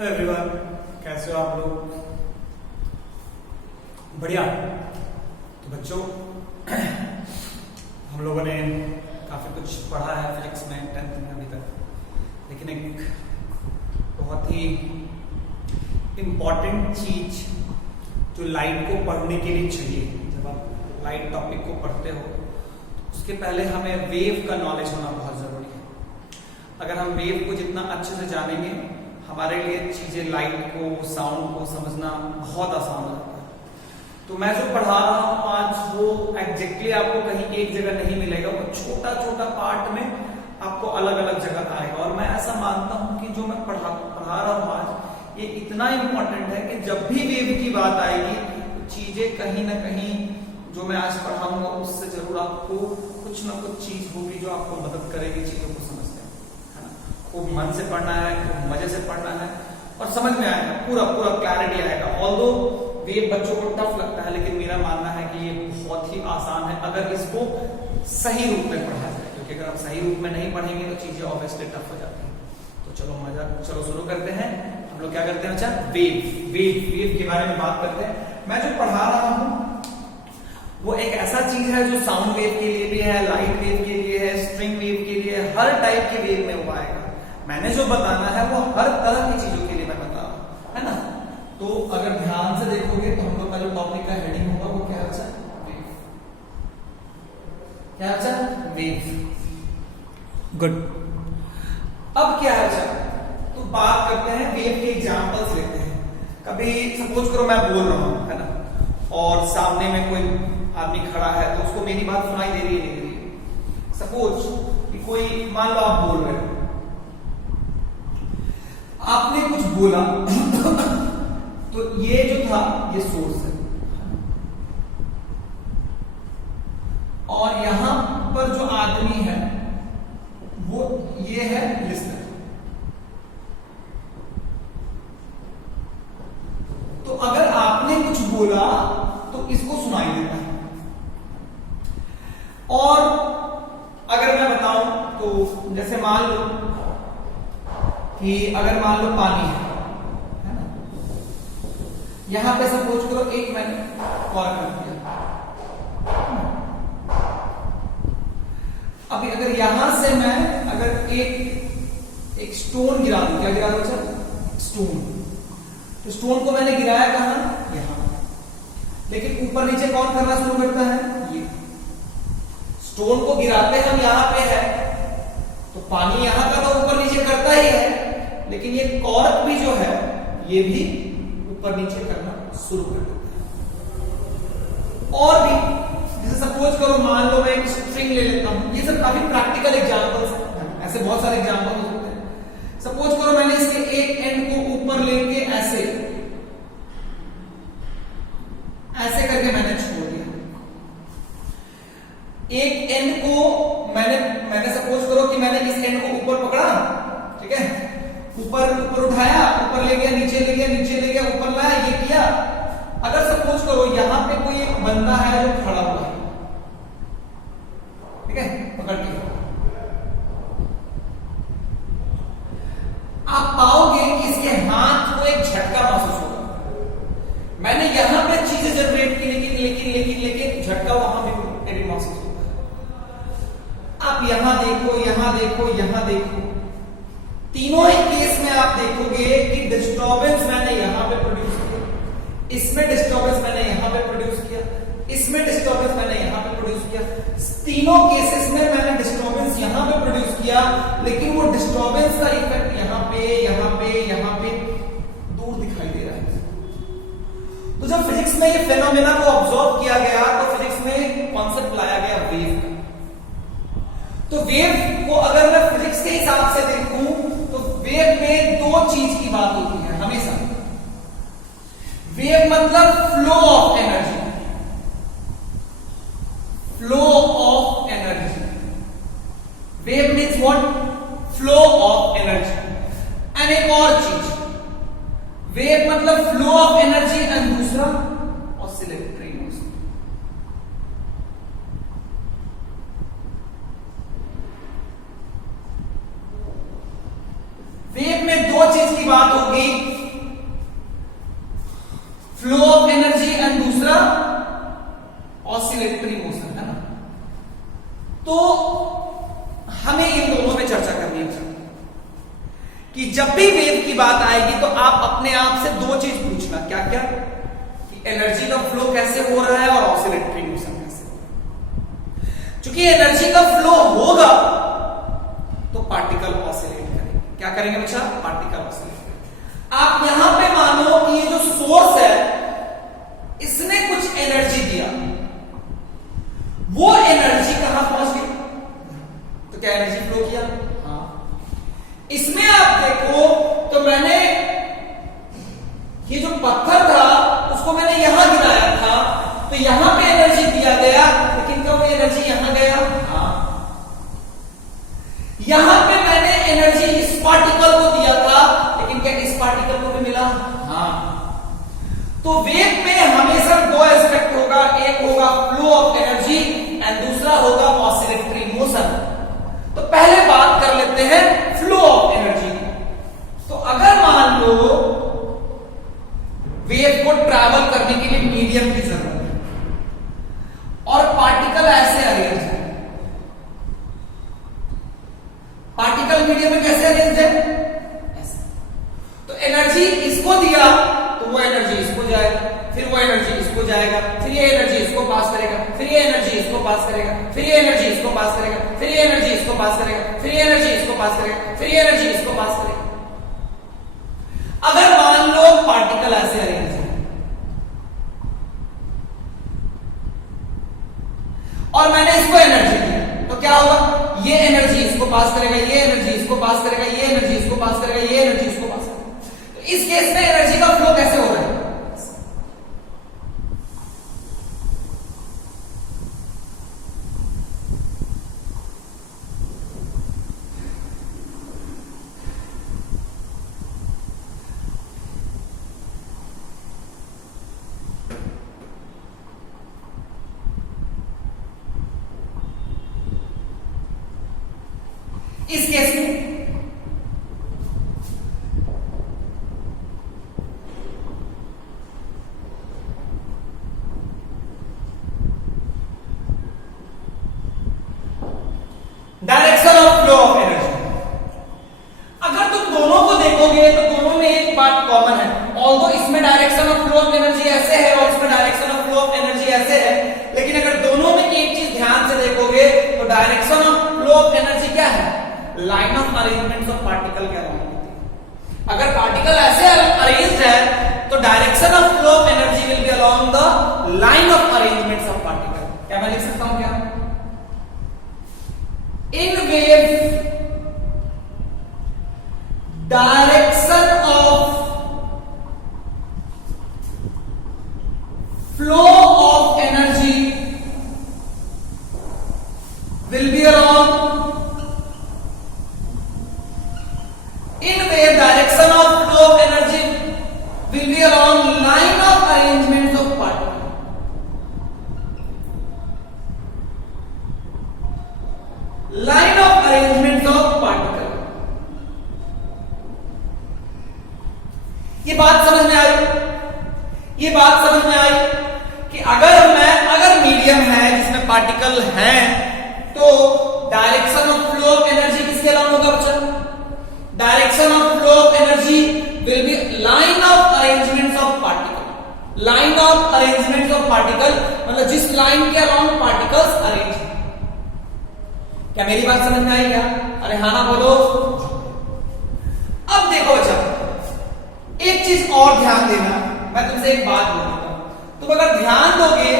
Hello everyone, कैसे हो आप लोग? बढ़िया। तो बच्चों, हम लोगों ने काफी कुछ पढ़ा है फिजिक्स में 10th में अभी तक, लेकिन एक बहुत ही इम्पॉर्टेंट चीज जो लाइट को पढ़ने के लिए चाहिए, जब आप लाइट टॉपिक को पढ़ते हो तो उसके पहले हमें वेव का नॉलेज होना बहुत जरूरी है। अगर हम वेव को जितना अच्छे से जानेंगे, हमारे लिए चीजें लाइट को, साउंड को समझना बहुत आसान हो जाता है। तो मैं जो पढ़ा रहा हूं आज, वो एग्जैक्टली आपको कहीं एक जगह नहीं मिलेगा, वो छोटा छोटा पार्ट में आपको अलग अलग जगह आएगा। और मैं ऐसा मानता हूं कि जो मैं पढ़ा रहा हूं आज, ये इतना इंपॉर्टेंट है कि जब भी वेव की बात आएगी तो चीजें कहीं ना कहीं जो मैं आज पढ़ाऊंगा उससे जरूर आपको कुछ ना कुछ चीज होगी जो आपको मदद करेगी चीजों को समझने में, है ना। खूब मन से पढ़ना है, खूब मजे से पढ़ना है और समझ में आएगा, पूरा पूरा क्लैरिटी आएगा। ऑल्दो वेव बच्चों को टफ लगता है, लेकिन मेरा मानना है कि ये बहुत ही आसान है अगर इसको सही रूप में पढ़ा जाए, क्योंकि अगर आप सही रूप में नहीं पढ़ेंगे तो चीजें ऑब्वियसली टफ हो जाती है। तो चलो शुरू करते हैं। हम लोग क्या करते हैं बच्चा? वेव के बारे में बात करते हैं। मैं जो पढ़ा रहा हूं वो एक ऐसा चीज है जो साउंड वेव के लिए भी है, लाइट वेव के लिए है, स्ट्रिंग वेव के लिए, हर टाइप के वेव में वो आएगा। मैंने जो बताना है वो हर तरह की चीजों के लिए मैं बता रहा हूं, है ना। तो अगर ध्यान से देखोगे तो हम लोग का जो टॉपिक का हेडिंग होगा वो क्या है? वेव। क्या है? वेव। गुड। अब क्या है? तो बात करते हैं वेव के एग्जांपल्स लेते हैं। कभी सपोज करो मैं बोल रहा हूं, है ना, और सामने में कोई आदमी खड़ा है तो उसको मेरी बात सुनाई दे रही है, नहीं दे रही है। सपोज कि कोई, मान लो आप बोल रहे हो, आपने कुछ बोला तो ये जो था ये सोर्स है, और यहां पर जो आदमी है वो ये है लिसनर। तो अगर आपने कुछ बोला तो इसको सुनाई देता है। और अगर मैं बताऊं तो जैसे मान लो कि अगर मान लो पानी है ना, यहां पे सपोज करो एक मैंने कॉल कर दिया। अभी अगर यहां से मैं अगर एक स्टोन गिरा दूं, क्या गिरा दूं सर? स्टोन। तो स्टोन को मैंने गिराया कहां? यहां। लेकिन ऊपर नीचे कौन करना शुरू करता है? ये। स्टोन को गिराते हम यहां पे है तो पानी यहां का तो ऊपर नीचे करता ही है, लेकिन ये कॉर्क भी जो है ये भी ऊपर नीचे करना शुरू कर देता है। और भी जैसे सपोज करो, मान लो मैं एक स्ट्रिंग ले लेता हूं। ये सब काफी प्रैक्टिकल एग्जांपल्स हैं, ऐसे बहुत सारे एग्जांपल हो सकते हैं। सपोज करो मैंने इसके एक एंड को ऊपर लेके ऐसे करके मैंने छोड़ दिया। एक एंड को मैंने सपोज करो कि मैंने इस एंड को ऊपर पकड़ा, ठीक है, ऊपर उठाया, ऊपर ले गया, नीचे ले गया, नीचे ले गया, ऊपर लाया, ये किया। अगर सपोज करो यहां पे कोई एक बंदा है जो खड़ा हुआ है, ठीक है, पकड़ के, आप पाओगे कि इसके हाथ को एक झटका महसूस होगा। मैंने यहां पे चीजें जनरेट की, लेकिन झटका वहां भी महसूस होता है। आप यहां देखो, यहां देखो, तीनों ही केस में आप देखोगे कि डिस्टर्बेंस मैंने यहां पे प्रोड्यूस किया, इसमें डिस्टर्बेंस मैंने यहां पे प्रोड्यूस किया, इसमें डिस्टर्बेंस मैंने यहां पे प्रोड्यूस किया। तीनों केसेस में मैंने डिस्टर्बेंस यहां पे प्रोड्यूस किया, लेकिन वो डिस्टर्बेंस का इफेक्ट यहां पे दूर दिखाई दे रहा है। तो जब फिजिक्स में ये फेनोमेना को ऑब्जर्व किया गया तो फिजिक्स में कॉन्सेप्ट लाया गया वेव का। तो वेव को अगर मैं फिजिक्स के हिसाब से देखूं तो वेव में दो चीज की बात होती है हमेशा। वेव मतलब flow of energy, flow of energy. Wave means what? Flow of energy. And एक और चीज, वेव मतलब फ्लो ऑफ एनर्जी, एंड दूसरा ऑसिलेटरी मोशन। वेव में दो चीज की बात होगी, फ्लो ऑफ एनर्जी एंड दूसरा ऑसिलेटरी मोशन, है ना। तो हमें इन दोनों पे चर्चा करनी है कि जब भी वेव की बात आएगी तो आप अपने आप से दो चीज पूछना, क्या क्या, कि एनर्जी का फ्लो कैसे हो रहा है और ऑसिलेटरी मोशन कैसे हो रहा है। चूंकि एनर्जी का फ्लो होगा तो पार्टिकल ऑसिलेट करेंगे। क्या करेंगे बच्चा? पार्टिकल ऑसिलेट करेंगे। आप यहां पे मानो कि ये जो सोर्स है इसने कुछ एनर्जी दिया, वो एनर्जी कहां पहुंच गई? तो क्या एनर्जी फ्लो किया? हाँ। इसमें आप देखो तो मैंने ये जो पत्थर था उसको मैंने यहां गिराया था, तो यहां पे एनर्जी दिया गया, लेकिन क्या वो एनर्जी यहां गया? हाँ। यहां पे मैंने एनर्जी इस पार्टिकल को दिया था, लेकिन क्या इस पार्टिकल को भी मिला? हाँ। तो वेव में हमेशा दो एस्पेक्ट होगा, एक होगा फ्लो ऑफ एनर्जी एंड दूसरा होगा ऑसिलेटरी मोशन। तो पहले बात कर लेते हैं फ्लो ऑफ एनर्जी। तो अगर मान लो वेव को ट्रैवल करने के लिए मीडियम की जरूरत है और पार्टिकल ऐसे अरेंज है, पार्टिकल मीडियम में कैसे अरेंज है? ऐसे। तो एनर्जी इसको दिया तो वो एनर्जी इसको जाएगा, फिर वो एनर्जी इसको जाएगा, फिर ये एनर्जी इसको पास करेगा, फिर ये एनर्जी इसको पास करेगा, फिर ये एनर्जी इसको पास करेगा, फिर ये एनर्जी इसको पास करेगा, फिर ये एनर्जी इसको पास करेगा, फिर ये एनर्जी इसको पास करेगा। अगर मान लो पार्टिकल ऐसे अरेंज है और मैंने इसको एनर्जी दिया, तो क्या होगा? ये एनर्जी इसको पास करेगा, ये एनर्जी इसको पास करेगा, ये एनर्जी इसको पास करेगा, ये एनर्जी इसको पास करेगा। तो इस केस में एनर्जी का फ्लो कैसे हो रहा है? इस केस में direction of flow of energy. अगर तुम दोनों को देखोगे तो दोनों में एक बात कॉमन है, ऑल्दो इसमें direction of flow of energy ऐसे है और इसमें direction of flow of energy ऐसे है, लेकिन अगर दोनों में एक चीज ध्यान से देखोगे तो direction of flow of energy क्या है? Line of arrangement of particle के अलाउंग होती है। अगर पार्टिकल ऐसे अरेंज्ड है तो direction of flow of energy will be along the line of arrangements of particle. क्या मैं लिख सकता हूं? क्या in wave direction of flow of energy will be along in wave direction of flow of energy will be along line of arrangements of particle. Line of arrangements of particle. ये बात समझ में आई? ये बात समझ में आई कि अगर मीडियम है जिसमें पार्टिकल है तो direction of flow of energy किसके अलाउंग होगा बच्चा? Direction of flow of energy will B line of arrangements of particle. Line of arrangements of particle मतलब जिस लाइन के अराउंड पार्टिकल्स अरेंज है। क्या मेरी बात समझ में आई? क्या? अरे हाँ ना बोलो। अब देखो बच्चा, एक चीज और ध्यान देना, मैं तुमसे एक बात बोलूंगा, तुम अगर ध्यान दोगे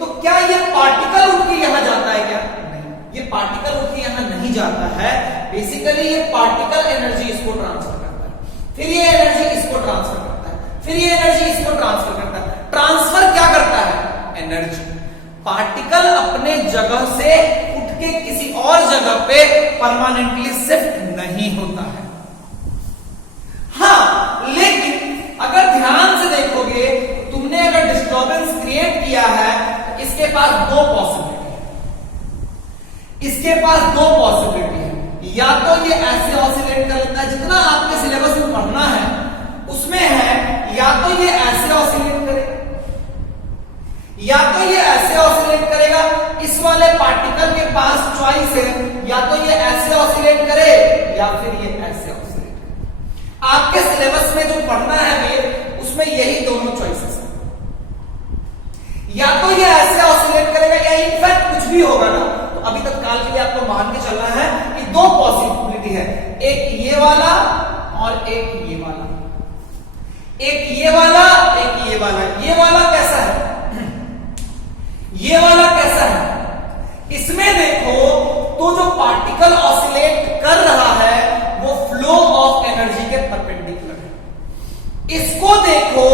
तो क्या ये पार्टिकल उठ के यहां जाता है? क्या नहीं, ये पार्टिकल उठ के यहां नहीं जाता है। बेसिकली ये पार्टिकल एनर्जी इसको ट्रांसफर करता है, फिर ये एनर्जी इसको ट्रांसफर करता है, फिर ये एनर्जी इसको ट्रांसफर करता है। ट्रांसफर क्या करता है? एनर्जी। पार्टिकल अपने जगह से उठ के किसी और जगह पे परमानेंटली शिफ्ट नहीं होता है। हाँ, लेकिन अगर ध्यान से देखोगे, तुमने अगर डिस्टर्बेंस क्रिएट किया है तो इसके पास दो पॉसिबिलिटी है। इसके पास दो पॉसिबिलिटी है, या तो ये ऐसे ऑसिलेट कर लेता है, जितना आपके सिलेबस में पढ़ना है उसमें है, या तो ये ऐसे ऑसिलेट करेगा उसमें यही दोनों चॉइसेस है, या तो ये ऐसे ऑसिलेट करेगा या इनफैक्ट कुछ भी होगा ना, तो अभी तत्काल के लिए आपको मान के चलना है कि दो पॉसिबिलिटी है, एक ये वाला और एक ये वाला, एक ये वाला एक ये वाला। ये वाला कैसा है, ये वाला कैसा है, इसमें देखो तो जो पार्टिकल ऑसिलेट कर रहा है वो फ्लो ऑफ एनर्जी के परपेंडिकुलर है। इसको देखो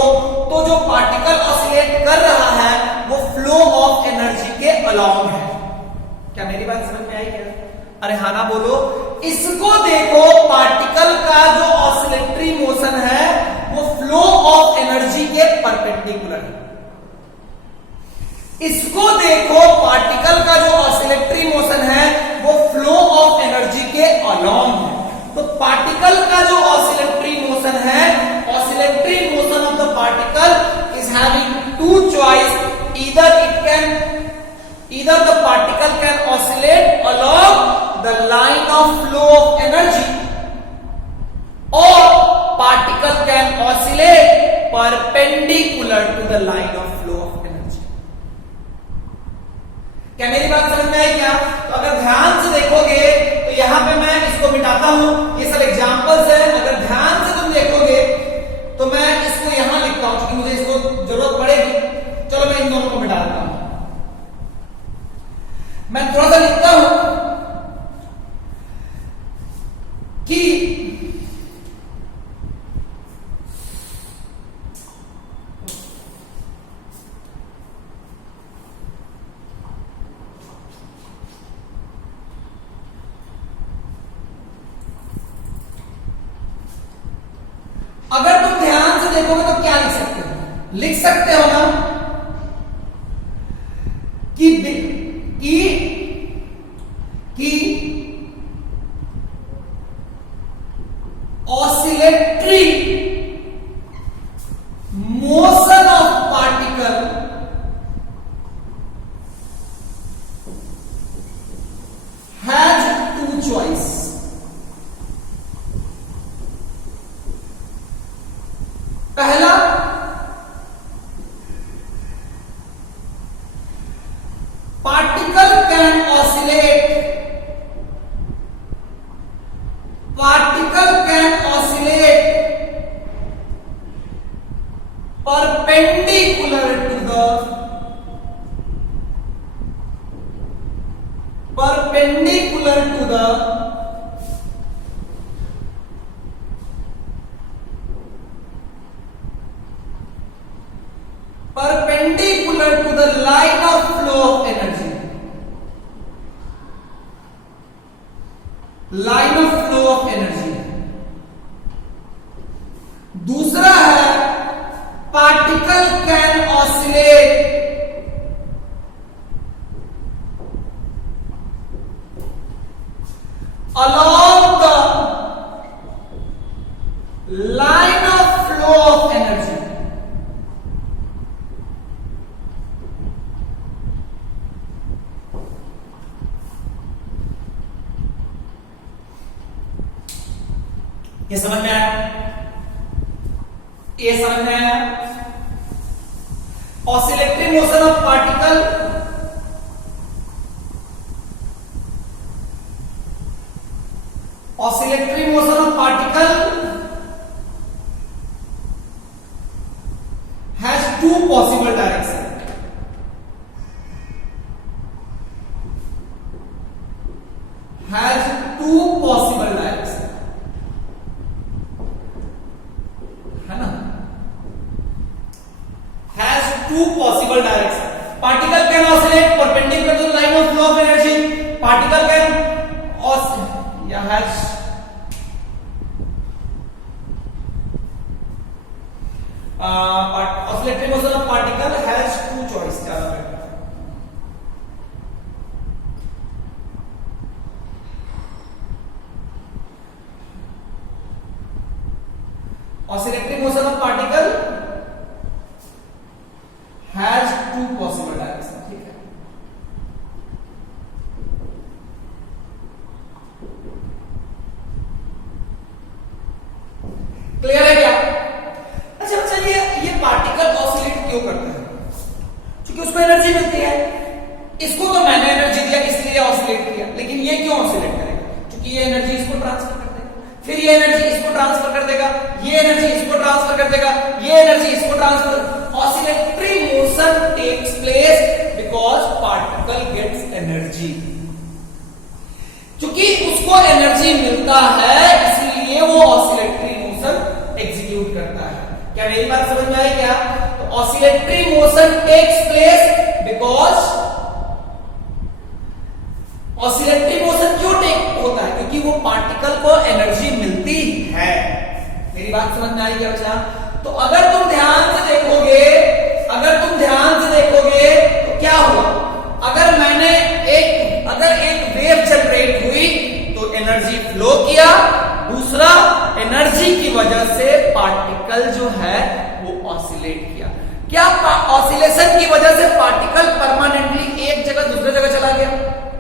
तो जो पार्टिकल ऑसिलेट कर रहा है वो फ्लो ऑफ एनर्जी के अलॉन्ग है। क्या मेरी बात समझ में आई क्या? अरे हाँ ना बोलो। इसको देखो, पार्टिकल का जो ऑसिलेटरी मोशन है वो फ्लो ऑफ एनर्जी के परपेंडिकुलर है। इसको देखो, पार्टिकल का जो ऑसिलेटरी मोशन है वो फ्लो ऑफ एनर्जी के अलॉन्ग है। तो पार्टिकल का जो ऑसिलेटरी मोशन है, oscillatory motion of the particle is having two choice, either the particle can oscillate along the line of flow of energy or particle can oscillate perpendicular to the line of flow of energy। क्या मेरी बात समझ में आई क्या? तो अगर ध्यान से देखोगे तो यहां पे मैं इसको मिटाता हूं, ये सब एग्जांपल्स है। अगर ध्यान से तुम देखोगे तो मैं इसको यहां लिखता हूं क्योंकि मुझे इसको जरूरत पड़ेगी। चलो मैं इन दोनों को मिटा देता हूं। मैं थोड़ा सा लिखता हूं कि अगर तुम ध्यान से देखोगे तो क्या लिख सकते हो? लिख सकते हो ना कि oscillatory motion of particle has two choice. पहला, particle can oscillate perpendicular to the line of flow of energy, line of flow of energy। दूसरा है particle can oscillate along the line of flow of energy। ये समझ में आया? ये समझ में आया? Oscillatory motion of particle has two possible directions। has two possible directions, है ना? has two possible directions। Particle can oscillate perpendicular to the line of flow of energy। Particle can oscillate, yeah, has oscillatory motion of particle has two choice। ज्यादा better. Oscillatory motion of particle has two possible directions। ठीक है? Clear है क्या? अच्छा, ये इसको energy मिलती है, इसको तो मैंने एनर्जी दिया इसलिए ऑसिलेट किया, लेकिन ये क्यों ऑसिलेट करेगा? क्योंकि ये एनर्जी इसको ट्रांसफर कर देगा, फिर ये एनर्जी इसको ट्रांसफर कर देगा, ये एनर्जी इसको ट्रांसफर कर देगा, ये एनर्जी इसको transfer. Oscillatory motion takes place because particle gets energy. क्योंकि उसको एनर्जी मिलता है इसलिए वो ऑसिलेटरी मोशन एग्जीक्यूट करता है। क्या मेरी बात समझ में आई क्या? तो oscillatory motion takes place because oscillatory motion क्यों टेक होता है? क्योंकि वो पार्टिकल को एनर्जी मिलती है। मेरी बात समझ में आई क्या बच्चा? तो अगर तुम ध्यान से देखोगे, तो क्या हुआ? अगर एक वेव जनरेट हुई तो एनर्जी फ्लो किया, दूसरा एनर्जी की वजह से पार्टिकल जो है वो ऑसिलेट किया। क्या ऑसिलेशन की वजह से पार्टिकल परमानेंटली एक जगह दूसरी जगह चला गया?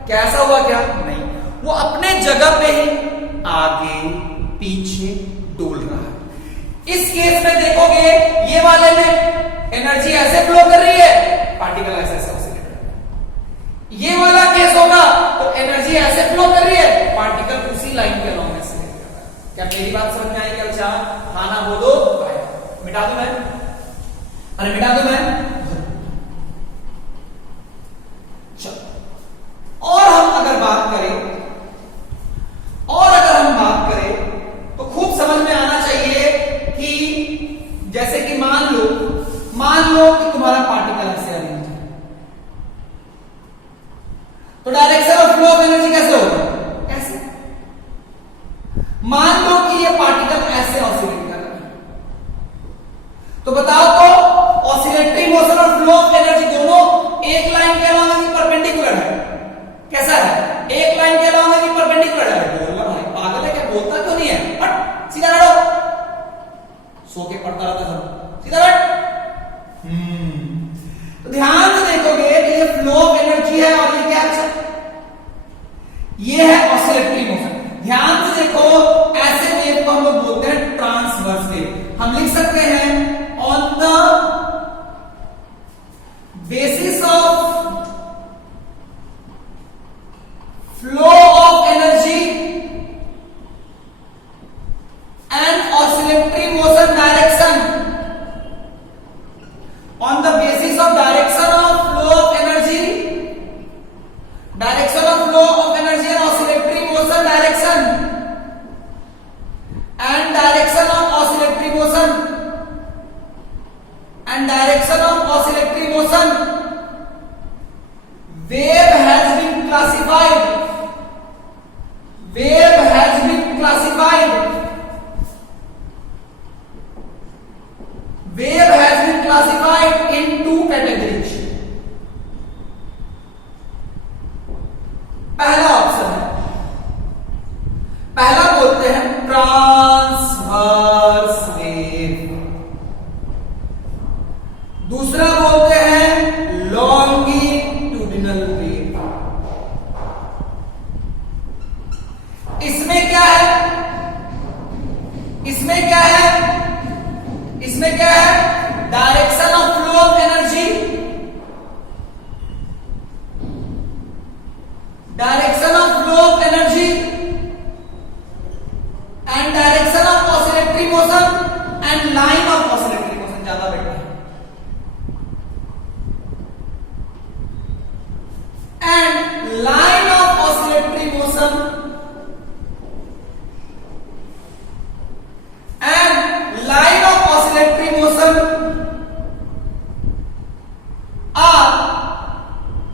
क्या ऐसा हुआ क्या? नहीं, वो अपने जगह पे ही आगे पीछे डोल रहा है। इस केस में देखोगे ये वाले में एनर्जी ऐसे फ्लो कर रही है, पार्टिकल ऐसे ऑसिलेट कर रहा है। ये वाला केस होगा तो एनर्जी ऐसे फ्लो कर रही है, पार्टिकल उसी लाइन के अलॉन्ग ऐसे कर रहा है। क्या मेरी बात समझ में आई क्या बच्चा? खाना बोलो, मिटा दो मैं, अरे मिटा दो मैं। और हम अगर बात करें तो खूब समझ में आना चाहिए कि जैसे कि मान लो कि तुम्हारा पार्टिकल ऐसे अरेंज है, तो direction of flow of energy कैसे होगा? ऐसे। मान लो कि ये पार्टिकल ऐसे ऑसिलेट कर रहा है, तो बताओ तो ऑसिलेटरी मोशन और फ्लो ऑफ एनर्जी दोनों एक लाइन के अलॉन्ग परपेंडिकुलर है। कैसा है? एक लाइन के अलॉन्ग है कि परपेंडिकुलर है? बोलना भाई पागल है क्या? बोलता क्यों नहीं है? हट, सीधा बैठो, सो के पढ़ता रहता सब, सीधा बैठ। तो ध्यान से देखोगे कि ये फ्लो ऑफ एनर्जी है और ये क्या है? ये है ऑसिलेटरी मोशन। ध्यान से देखो, ऐसे वेव को हम लोग बोलते हैं ट्रांसवर्स वेव। हम लिख सकते हैं on the basis of flow of energy and oscillatory motion direction, on the basis of direction of flow of energy and oscillatory motion direction and direction of oscillatory motion wave has been classified in two categories. पहला option है, पहला बोलते हैं transverse wave, दूसरा बोलते हैं longitudinal wave. इसमें क्या है? Direction of flow of energy, and direction of oscillatory motion and line of oscillatory motion. ज्यादा बेटर है। And line of oscillatory motion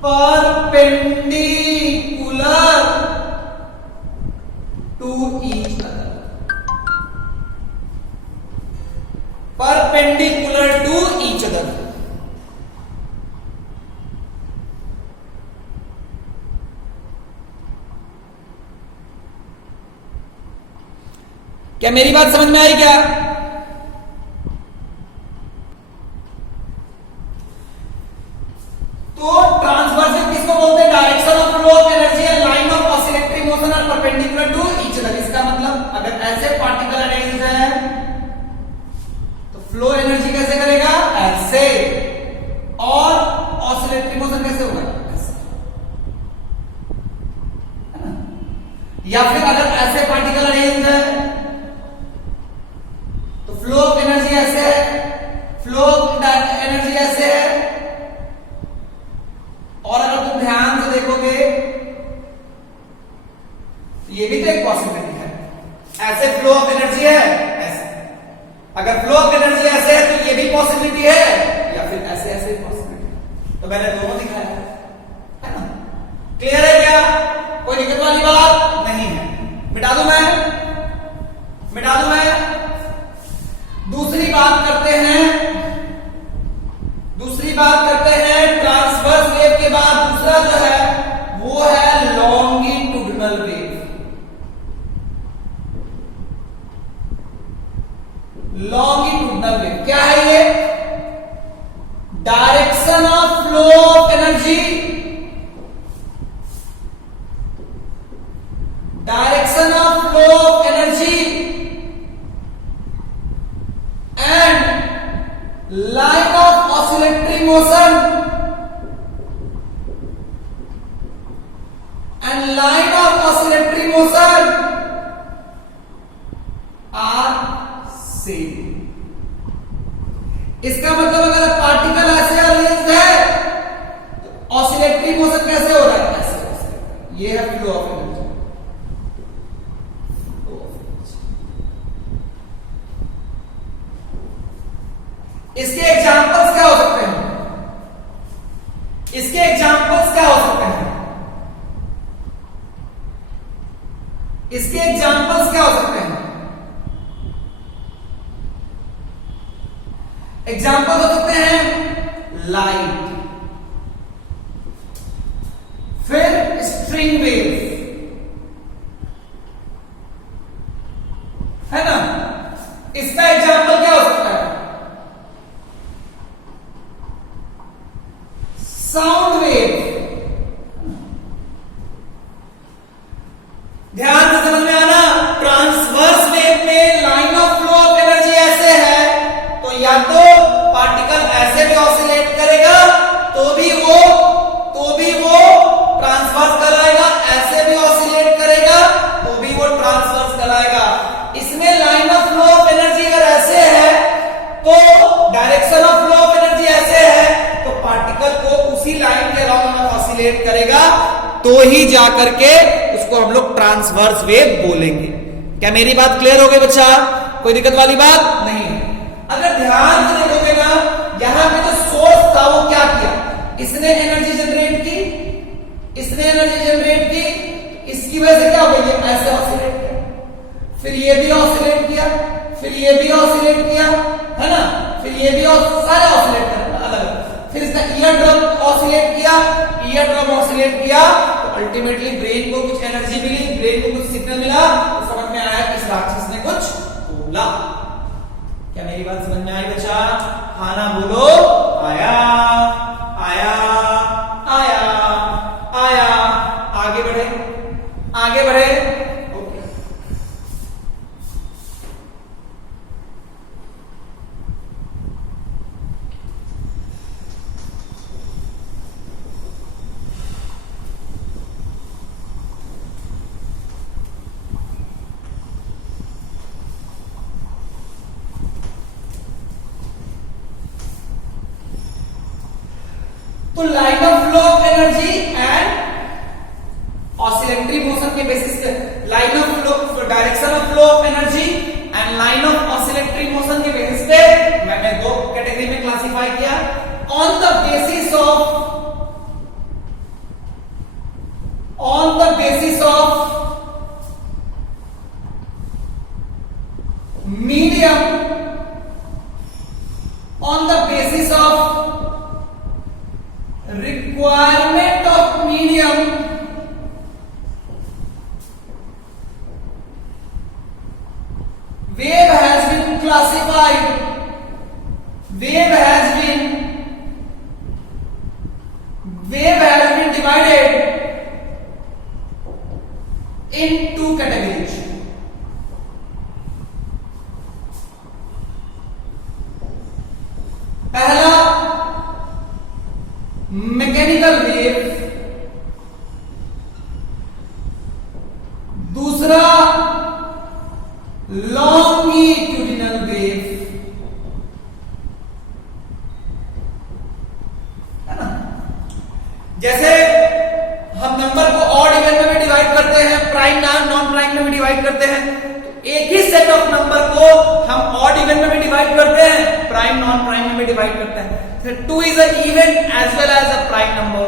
perpendicular to each other. Perpendicular to each other. क्या मेरी बात समझ में आई क्या? तो ट्रांसवर्स किसको बोलते हैं? Direction of flow of energy and line of oscillatory motion are perpendicular to each other. इसका मतलब अगर ऐसे पार्टिकल अरेंज है तो फ्लो एनर्जी कैसे करेगा? ऐसे, और ऑसिलेटरी ऑसिलेटरी मोशन कैसे होगा? है ना? या फिर अगर ऐसे पार्टिकल अरेंज है तो फ्लो ऑफ एनर्जी ऐसे है, फ्लो ऑफ एनर्जी ऐसे है। और अगर तुम ध्यान से देखोगे तो ये भी तो एक पॉसिबिलिटी है, ऐसे फ्लो ऑफ एनर्जी है, ऐसे। अगर फ्लो ऑफ एनर्जी ऐसे है तो ये भी पॉसिबिलिटी है, या फिर ऐसे ऐसे पॉसिबिलिटी है। तो मैंने दोनों दिखाया है ना? क्लियर है क्या? कोई दिक्कत वाली बात नहीं है। मिटा दूं मैं? मिटा दूं मैं? दूसरी बात करते हैं, दूसरी बात करते हैं ट्रांसवर्स वेव के बाद दूसरा जो है वो है लॉन्गिट्यूडिनल वेव। लॉन्गिट्यूडिनल वेव क्या है ये? Direction of flow of energy, direction of flow of energy and line of oscillatory motion and line of oscillatory motion are same. इसका मतलब अगर पार्टिकल ऐसे अरेंज्ड है तो ऑसिलेटरी मोशन कैसे हो रहा है? ऐसे। ये है फ्लो ऑफ एनर्जी। इसके एग्जांपल्स क्या हो सकते हैं? इसके एग्जांपल्स क्या हो सकते हैं? इसके एग्जांपल्स क्या हो सकते हैं? एग्जांपल हो सकते हैं लाइट, फिर स्ट्रिंग वेव, है ना? इसका एग्जांपल क्या हो सकता है? Sound wave. ध्यान से समझ में आना, ट्रांसवर्स वेव में line of flow of energy ऐसे है तो या तो पार्टिकल ऐसे भी ऑसिलेट करेगा तो भी वो ट्रांसवर्स कराएगा, ऐसे भी ऑसिलेट करेगा तो भी वो ट्रांसवर्स कराएगा। इसमें line of flow of energy अगर ऐसे है तो direction of flow of energy ऐसे है तो पार्टिकल को उसी लाइन के अराउंड ऑसिलेट करेगा तो ही जाकर के उसको हम लोग ट्रांसवर्स वेव बोलेंगे। क्या मेरी बात क्लियर हो गई बच्चा? कोई दिक्कत वाली बात नहीं है। अगर ध्यान से देखोगे ना, यहां पे जो सोर्स था वो क्या किया? इसने एनर्जी जनरेट की, इसने एनर्जी जनरेट की, इसकी वजह से क्या हो गई? ऐसे ऑसिलेट किया, फिर ये भी ऑसिलेट किया, फिर ये भी ऑसिलेट किया, है ना? फिर ये भी सारे ऑसिलेट कर अलग। फिर इसका ईयर ड्रम ऑसिलेट किया, ईयर ड्रम ऑसिलेट किया तो अल्टीमेटली ब्रेन को कुछ एनर्जी मिली, ब्रेन को कुछ सिग्नल मिला तो समझ में आया कि इस राक्षस ने कुछ बोला। क्या मेरी बात समझ में आई बच्चा? हाँ ना बोलो। आया आया आया आया। आगे बढ़े, आगे बढ़े। ओके। तो line of flow of energy and oscillatory motion के बेसिस पे, line of flow, direction of flow of energy and line of oscillatory motion के बेसिस पे मैंने दो कैटेगरी में क्लासिफाई किया। On the basis of medium, on the basis of requirement of medium, wave has been classified, wave has been divided in two categories. पहला mechanical जैसे हम number को ऑड इवन में भी डिवाइड करते हैं, प्राइम नॉन प्राइम में भी डिवाइड करते हैं, तो एक ही सेट ऑफ नंबर को हम ऑड इवन में भी डिवाइड करते हैं, प्राइम नॉन प्राइम में भी डिवाइड करते हैं। 2 is an even as well as a prime number,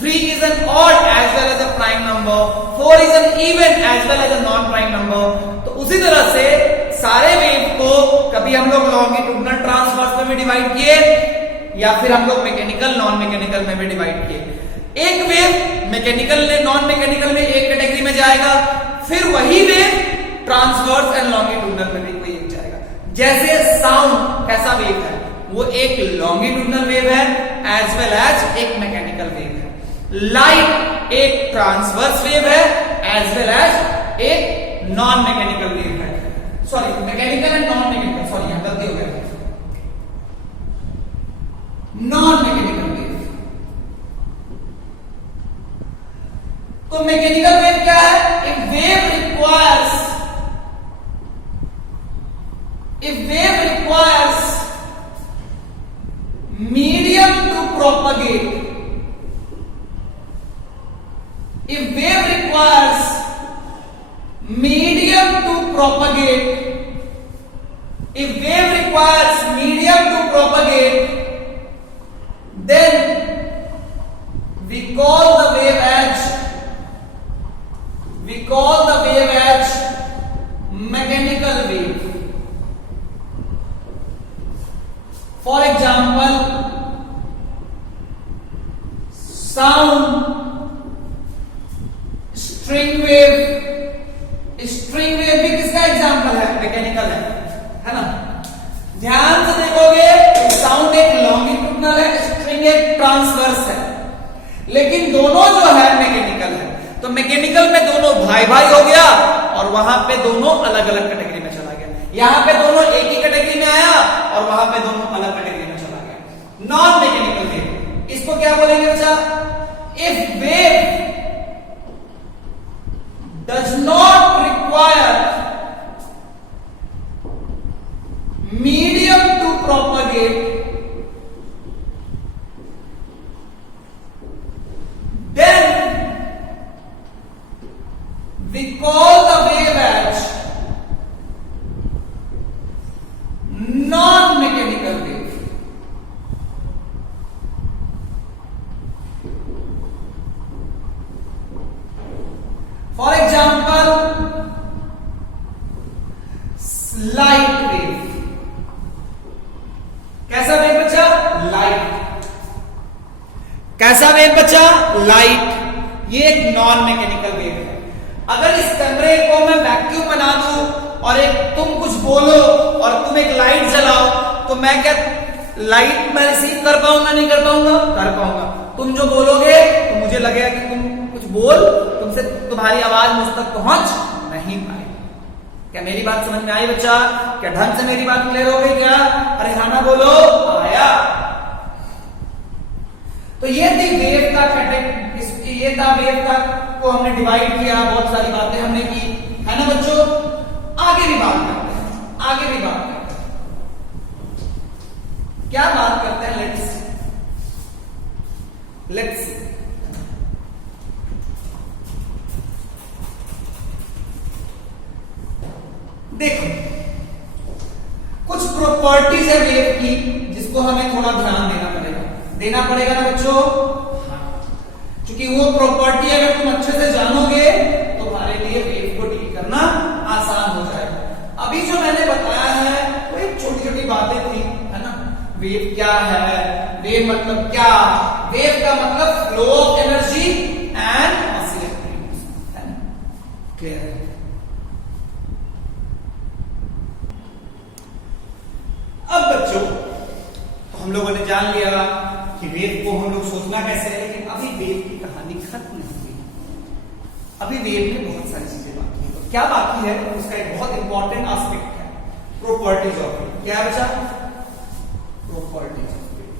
3 is an odd as well as a prime number, 4 is an even as well as a non prime number। तो उसी तरह से सारे wave को कभी हम लोग लॉन्गिट्यूडनल ट्रांसवर्स में भी डिवाइड किए या फिर हम लोग मैकेनिकल नॉन मैकेनिकल में भी डिवाइड किए। एक वेव मैकेनिकल ने नॉन मैकेनिकल में एक कैटेगरी में जाएगा, फिर वही वेव ट्रांसवर्स एंड लॉन्गिट्यूडनल में भी कोई एक जाएगा। जैसे साउंड कैसा वेव है, वो एक लॉन्गिट्यूडनल वेव है एज वेल एज एक मैकेनिकल वेव है। लाइट एक ट्रांसवर्स वेव है एज वेल एज एक नॉन मैकेनिकल वेव है। Sorry, mechanical and non mechanical, sorry यहां गलती हो गया, नॉन मैकेनिकल वेव। तो मैकेनिकल वेव क्या है? एक wave requires medium to propagate. If wave requires medium to propagate, if wave requires medium to propagate, then we call the wave as mechanical wave. For example, sound, string wave भी किसका example है? Mechanical है ना? ध्यान से देखोगे, sound एक longitudinal है, स्ट्रिंग एक ट्रांसवर्स है, लेकिन दोनों जो है मैकेनिकल है। तो मैकेनिकल में दोनों भाई भाई हो गया और वहां पे दोनों अलग अलग कैटेगरी में चला गया। यहां पे दोनों एक ही कैटेगरी में आया और वहां पे दोनों अलग कैटेगरी में चला गया। नॉन मैकेनिकल वेव, इसको क्या बोलेंगे बच्चा? If wave does not require medium to propagate, then we call the wave as non-mechanical wave. For example, light wave. कैसा वेव बच्चा? लाइट। कैसा वेव बच्चा? लाइट। ये एक नॉन मैकेनिकल वेव है। अगर इस कमरे को मैं वैक्यूम बना दूं और एक तुम कुछ बोलो और तुम एक लाइट जलाओ, तो मैं क्या लाइट मैं रिसीव कर पाऊंगा? नहीं कर पाऊंगा? कर पाऊंगा। तुम जो बोलोगे तो मुझे लगेगा कि तुम कुछ बोल, तुमसे तुम्हारी आवाज मुझ तक पहुंच नहीं पाएगी। क्या मेरी बात समझ में आई बच्चा? क्या ढंग से मेरी बात क्लियर हो गई क्या? अरे हाँ ना बोलो, आया। तो ये थी वेव का कैटेगरी, ये था वेव का को हमने डिवाइड किया, बहुत सारी बातें हमने की, है ना बच्चों? आगे भी बात करते हैं, आगे भी बात करते हैं। क्या बात करते हैं? Let's see. देखो, कुछ प्रॉपर्टीज है वेव की जिसको हमें थोड़ा ध्यान देना पड़ेगा ना बच्चों? क्योंकि वो प्रॉपर्टी अगर तुम अच्छे से जानोगे तो तुम्हारे लिए वेव को डील करना आसान हो जाएगा। अभी जो मैंने बताया है वो एक छोटी छोटी बातें थी, है ना? वेव क्या है, वेव मतलब क्या? वेव का मतलब flow of energy and oscillatory, है ना? क्लियर है? अब बच्चों, तो हम लोगों ने जान लिया कि वेव को हम लोग सोचना कैसे है, लेकिन अभी वेव की कहानी खत्म नहीं हुई। अभी वेव में बहुत सारी चीजें बाकी है। तो क्या बाकी है? उसका एक बहुत इंपॉर्टेंट एस्पेक्ट है प्रॉपर्टीज ऑफ वेव। क्या है बच्चा? Properties of wave.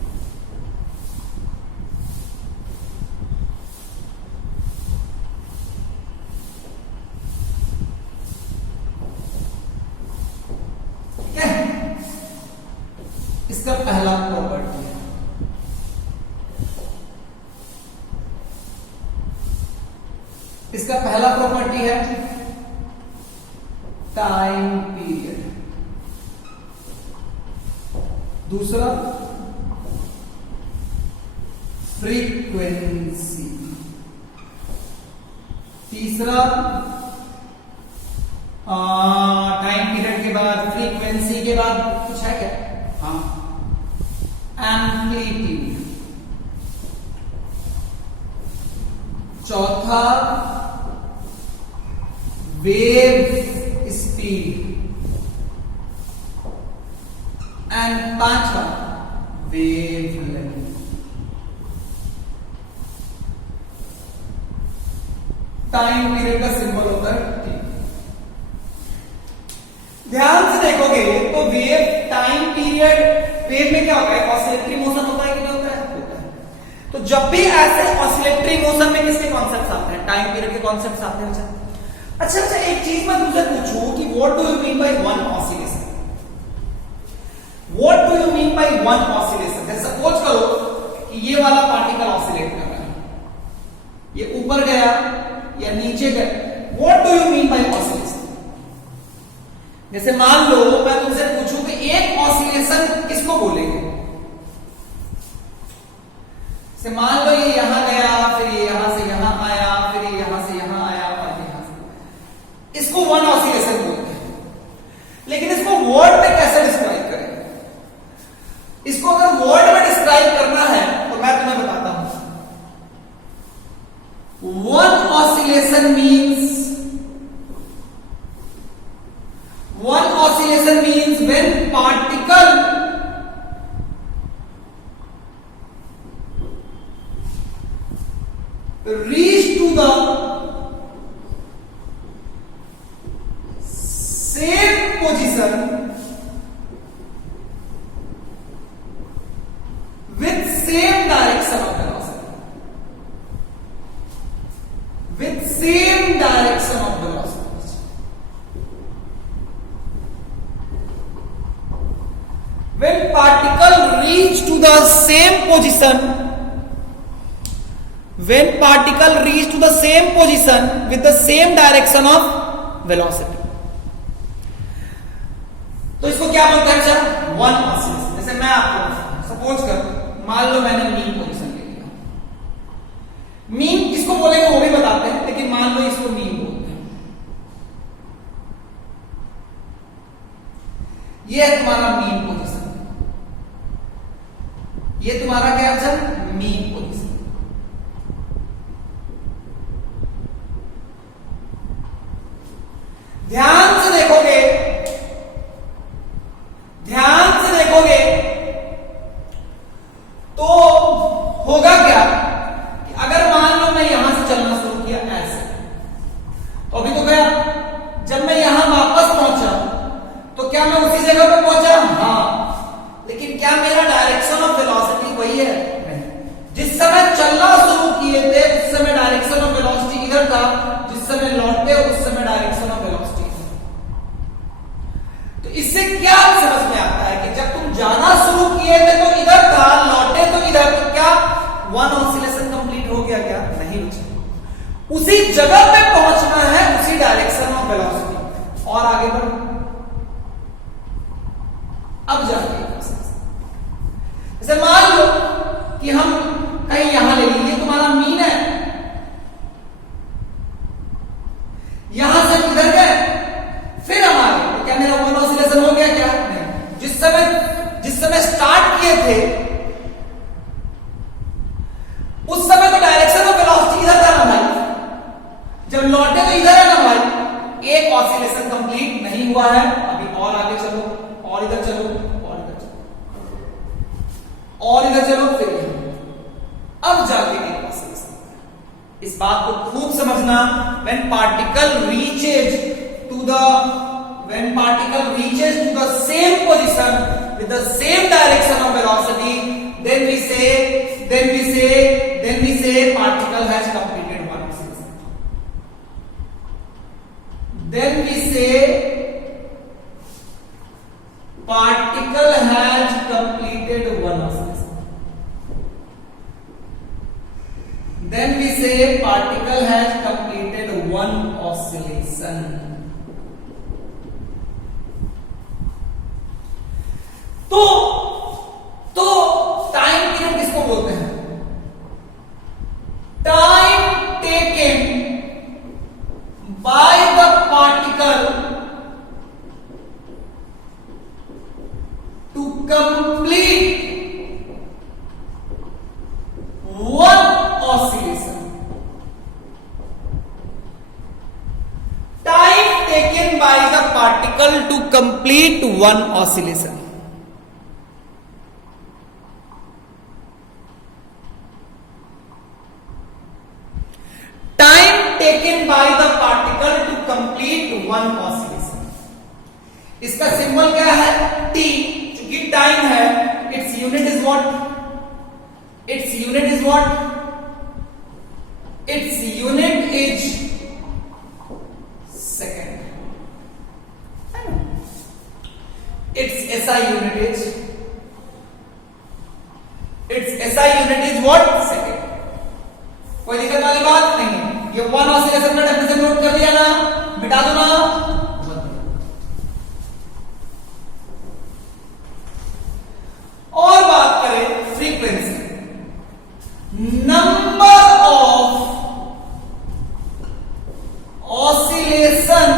ठीक है? इसका पहला प्रॉपर्टी है इसका पहला प्रॉपर्टी है टाइम पीरियड, दूसरा फ्रीक्वेंसी, तीसरा टाइम पीरियड के बाद फ्रीक्वेंसी के बाद कुछ है क्या? हाँ, एम्पलीट्यूड, चौथा वेव स्पीड एंड पांचवा वेव लेंथ। टाइम पीरियड का सिंबल होता है T। ध्यान से देखोगे तो वेव टाइम पीरियड, वेव में क्या होता है? ऑसिलेटरी मोशन होता है कि नहीं होता है? होता है। तो जब भी ऐसे ऑसिलेटरी मोशन में किसके कॉन्सेप्ट्स आते हैं? टाइम पीरियड के कॉन्सेप्ट्स आते हैं। अच्छा, एक चीज मैं तुमसे पूछूं कि what do you mean by one oscillation? What do you mean by one oscillation? जैसे सपोज करो कि ये वाला पार्टिकल ऑसिलेट कर रहा है, ये ऊपर गया या नीचे गया, what do you mean by oscillation? जैसे मान लो मैं तुमसे पूछूं कि एक ऑसिलेशन किसको बोलेंगे? जैसे मान लो ये यहां गया, फिर ये यहां से यहां आया, फिर ये यहां से यहां आया और यहां से, इसको वन ऑसिलेशन बोलते हैं। लेकिन इसको वर्ड में कैसे डिस्क्राइब करें? इसको अगर वर्ड में डिस्क्राइब करना है तो मैं तुम्हें बताता हूं। One oscillation means when particle reach to the same position with same direction of velocity, with same direction of velocity. When particle reach to the same position, when particle reach to the same position with the same direction of velocity, तो इसको क्या बोलते हैं? अच्छा, one oscillation. जैसे मैं आपको suppose कर, मान लो मैंने मीन पोजीशन ले लिया। मीन किसको बोलेंगे वो भी बताते हैं, लेकिन मान लो इसको मीन बोलते हैं। ये है तुम्हारा मीन पोजीशन, ये तुम्हारा क्या है? Mean position. ध्यान से देखोगे, ध्यान से देखोगे तो होगा क्या कि अगर मान लो मैं यहां से चलना शुरू किया ऐसे, तो अभी तो गया। जब मैं यहां वापस पहुंचा तो क्या मैं उसी जगह पे पहुंचा? हाँ, लेकिन क्या मेरा डायरेक्शन ऑफ वेलोसिटी वही है? नहीं। जिस समय चलना शुरू किए थे उस समय डायरेक्शन ऑफ वेलोसिटी इधर था, जिस समय लौटे उस समय डायरेक्शन ऑफ वेलोसिटी। तो इससे क्या समझ में आता है कि जब तुम जाना शुरू किए थे तो इधर था, लौटे तो इधर, तो क्या वन ऑसिलेशन कंप्लीट हो गया? क्या नहीं, उसी जगह पे पहुंचना है, उसी डायरेक्शन ऑफ वेलोसिटी, और आगे बढ़ो। अब जाके जैसे मान लो कि हम कहीं यहां ले लीजिए, तुम्हारा मीन है, यहां से इधर गए, फिर हम आ गए, तो क्या मेरा वन ऑसिलेशन हो गया? क्या नहीं। जिस समय स्टार्ट किए थे उस समय तो डायरेक्शन ऑफ वेलोसिटी इधर था ना भाई, जब लौटे तो इधर है ना भाई। एक ऑसिलेशन कंप्लीट नहीं हुआ है, अभी और आगे चलो, और इधर चलो, और इधर चलो, और इधर चलो, फिर अब जाके एक ऑसिलेशन। इस बात को खूब समझना। when particle reaches to the same position with the same direction of velocity, then we say particle has completed one oscillation. Then we say particle has completed one oscillation. Then we say particle has completed oscillation. तो time period किसको बोलते हैं? Time taken by the particle to complete one oscillation. Time taken by the particle to complete one oscillation. taken by the particle to complete one oscillation। इसका symbol क्या है? T। चूंकि time है, its unit is what? Its unit is what? Its unit is second। Its SI unit is, its SI unit is what? Second। कोई दिक्कत वाली बात नहीं। ये वन ऑसिलेशन का डेफिनेशन नोट कर लिया ना, मिटा दो ना। और बात करें frequency, number of oscillation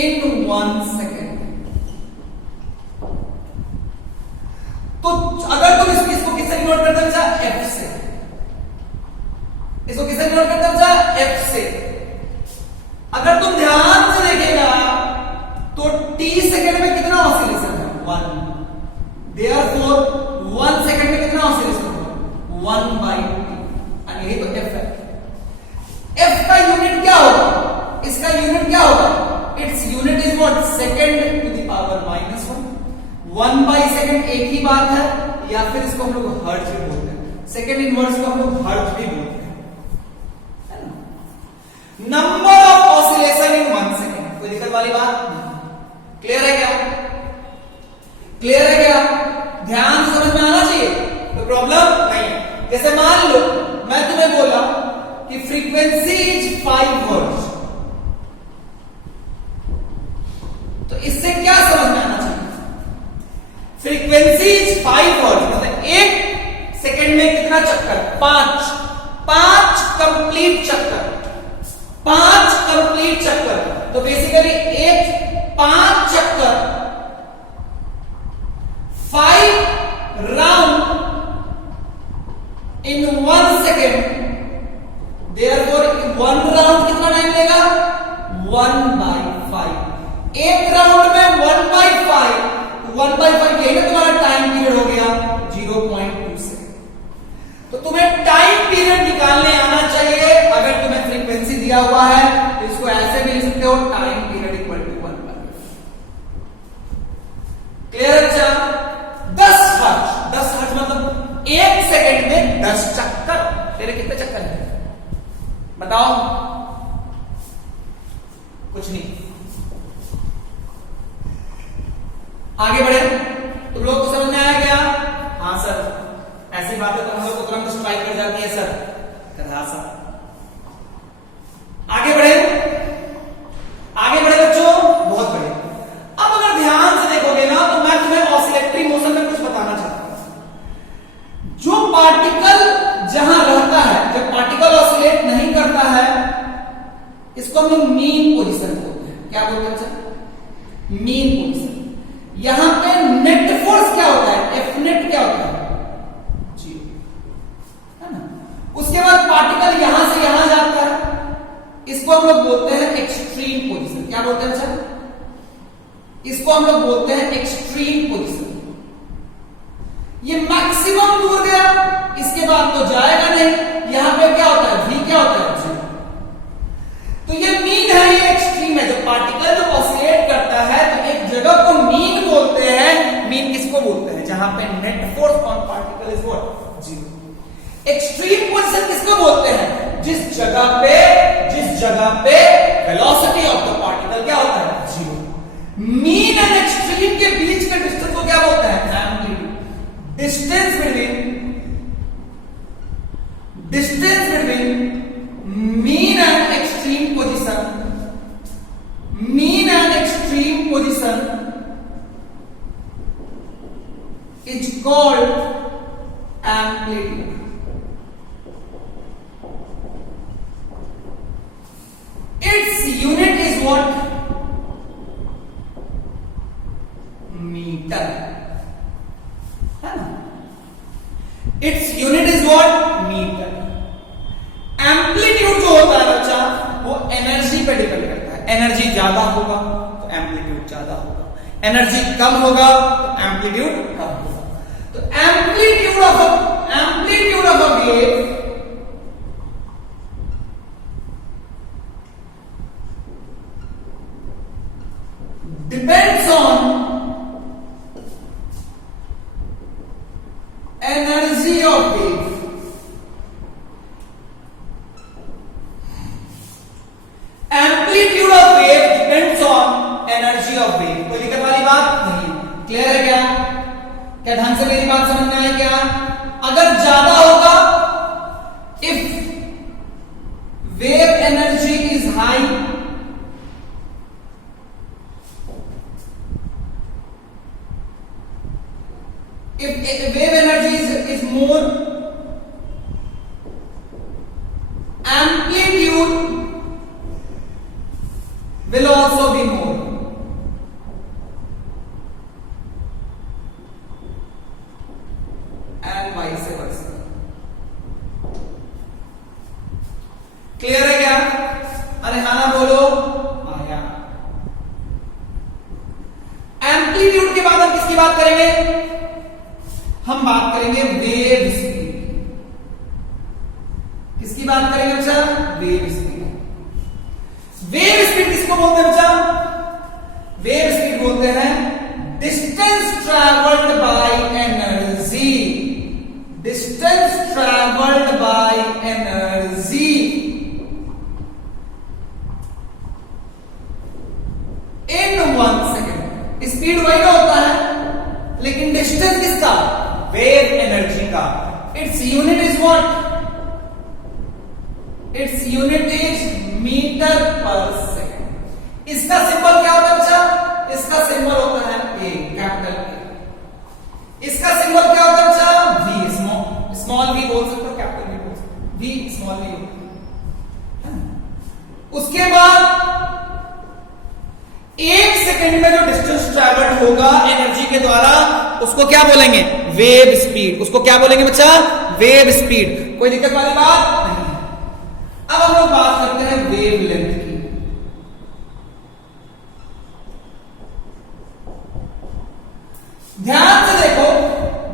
in 1 second. तो अगर तुम इसको किससे नोट करते हो? एफ से। इसको किससे नोट करते हो? एफ से। अगर तुम ध्यान से देखेगा तो टी सेकेंड में कितना ऑसिलेशन है? 1। देयरफॉर 1 सेकेंड में कितना ऑसिलेशन होगा? 1/t। और यही तो एफ है। एफ का यूनिट क्या होगा? इसका यूनिट क्या होगा? Its unit is what? Second to the power -1। 1/सेकेंड एक ही बात है, या फिर इसको हम लोग हर्ट्ज भी बोलते हैं। सेकेंड इनवर्स को हम लोग हर्ट्ज भी बोलते हैं। Number of oscillation in 1 second. कोई दिक्कत वाली बात? क्लियर है क्या? क्लियर है क्या? ध्यान से समझ में आना चाहिए, कोई प्रॉब्लम नहीं। जैसे मान लो मैं तुम्हें बोला कि फ्रीक्वेंसी इज 5 हर्ट्ज, तो इससे क्या समझ में आना चाहिए? फ्रीक्वेंसी इज 5 हर्ट्ज मतलब 1 सेकेंड में कितना चक्कर? 5 कंप्लीट चक्कर। 5 कंप्लीट चक्कर। तो बेसिकली 5 चक्कर, 5 round in 1 second. Therefore 1 round कितना टाइम लेगा? 1/5। एक राउंड में 1/5। 1/5 यही ना तुम्हारा टाइम पीरियड हो गया 0.2 सेकेंड। तो तुम्हें टाइम पीरियड निकालने आना चाहिए। अगर तुम्हें फ्रीक्वेंसी दिया हुआ है तो इसको ऐसे भी लिख सकते हो, time period equal to 1/5। Clear? अच्छा, 10 हर्ट्ज। 10 हर्ट्ज मतलब 1 सेकेंड में 10 चक्कर। तेरे कितने चक्कर हैं बताओ? कुछ नहीं। आगे बढ़े। तुम लोग को समझ में आया क्या? हाँ सर, ऐसी बातें तो हम लोग को तुरंत स्ट्राइक कर जाती है सर। कहा सर। आगे बढ़े, आगे बढ़े बच्चों, बहुत बढ़े। अब अगर ध्यान से देखोगे ना तो मैं तुम्हें ऑसिलेटरी मोशन में कुछ बताना चाहता हूं। जो पार्टिकल जहां रहता है, जब पार्टिकल ऑसिलेट नहीं करता है, इसको हम लोग मीन पोजीशन बोलते हैं। क्या बोलते हैं सर? Mean position. यहां पे नेट फोर्स क्या होता है? एफ नेट क्या होता है? 0, है ना। उसके बाद पार्टिकल यहां से यहां जाता है, इसको हम लोग बोलते हैं एक्सट्रीम पोजीशन। क्या बोलते हैं सर? इसको हम लोग बोलते हैं एक्सट्रीम पोजीशन। ये मैक्सिमम दूर गया, इसके बाद तो जाएगा नहीं। यहां पे क्या होता है? V क्या होता है? 0। तो ये मीन है, ये एक्सट्रीम है। जब पार्टिकल जब ऑसिलेट करता है तो एक जगह को मीन बोलते हैं। मीन किसको बोलते हैं? जहां पे net force on particle is what? 0। Extreme position किसको बोलते हैं? जिस जगह पे वेलोसिटी ऑफ द पार्टिकल क्या होता है? 0। मीन एंड एक्सट्रीम के बीच के डिस्टेंस को क्या बोलते हैं? Amplitude. Distance between mean and extreme position is called amplitude. Its unit is what? Metre, है ना? Its unit is what? Metre. Amplitude जो होता है बच्चा वो एनर्जी पे डिपेंड करता है. एनर्जी ज्यादा होगा तो एम्पलीट्यूड ज्यादा होगा, एनर्जी कम होगा तो एम्पलीट्यूड कम होगा. तो amplitude of a wave depends on energy of wave. Amplitude of wave depends on energy of wave. कोई दिक्कत वाली बात नहीं. क्लियर है क्या? क्या ढंग से मेरी बात समझ में आई क्या? अगर ज्यादा होगा, if wave energy is high, if wave energy is more, amplitude will also be more. And vice versa. Clear है क्या? अरे हाँ ना बोलो. आया. एम्पलीट्यूड के बाद हम किसकी बात करेंगे? हम बात करेंगे वेव स्पीड. किसकी बात करेंगे बच्चा? Wave speed. वेव स्पीड किसको बोलते हैं बच्चा? वेव स्पीड बोलते हैं distance travelled by energy. Distance travelled by energy in 1 second. Speed वही ना होता है, लेकिन डिस्टेंस किसका? वेव एनर्जी का. Its unit is what? Its unit is metre per second. इसका सिंबल क्या होता है बच्चा? इसका सिंबल होता है ए, कैपिटल ए. इसका सिंबल क्या होता है बच्चा? वी. स्मॉल वी बोल सकते हो, कैपिटल वी बोल सकते हो. वी स्मॉल वी होता है. उसके बाद 1 सेकेंड में जो डिस्टेंस ट्रैवल्ड होगा एनर्जी के द्वारा, उसको क्या बोलेंगे? Wave speed. उसको क्या बोलेंगे बच्चा? Wave speed. कोई दिक्कत वाली बात नहीं. अब हम लोग बात करते हैं वेव लेंथ की. ध्यान से देखो,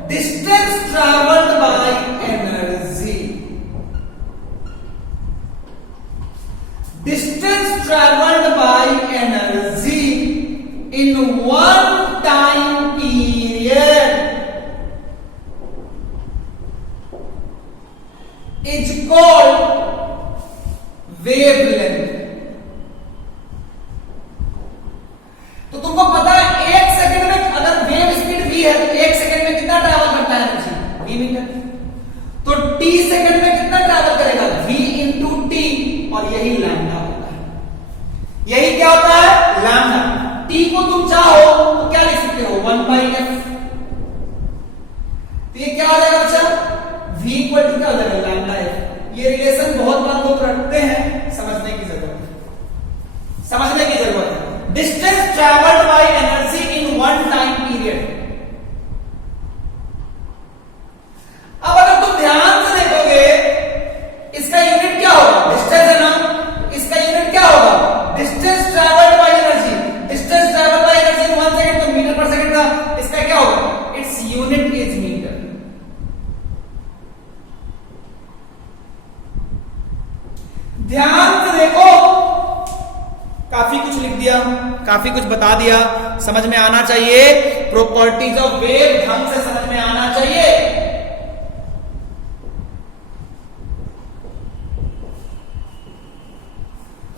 distance travelled by energy. Distance travelled by energy in 1 time period is called wavelength. तो तुमको पता है 1 सेकंड में अगर वेव स्पीड v है तो 1 सेकंड में कितना ट्रैवल करता है एनर्जी? v metre. तो t सेकंड में कितना ट्रैवल करेगा? v into T. और यही लैम्डा होता है. यही क्या होता है? लैम्डा. t को तुम चाहो तो क्या लिख सकते हो? 1/f. तो ये क्या हो जाएगा बच्चा? v इक्वल टू क्या हो जाएगा? Lambda f. ये रिलेशन बहुत बार लोग रखते हैं, समझने की जरूरत है. समझने की जरूरत है. Distance travelled by energy in 1 time period. अब अगर तुम ध्यान से देखोगे, इसका यूनिट क्या होगा? डिस्टेंस है ना. इसका यूनिट क्या होगा? Distance travelled by energy. Distance travelled by energy in 1 second, तो मीटर पर सेकंड था. इसका क्या होगा? Its unit is metre. ध्यान से देखो, काफी कुछ लिख दिया, काफी कुछ बता दिया. समझ में आना चाहिए. प्रॉपर्टीज ऑफ वेव ढंग से समझ में आना चाहिए.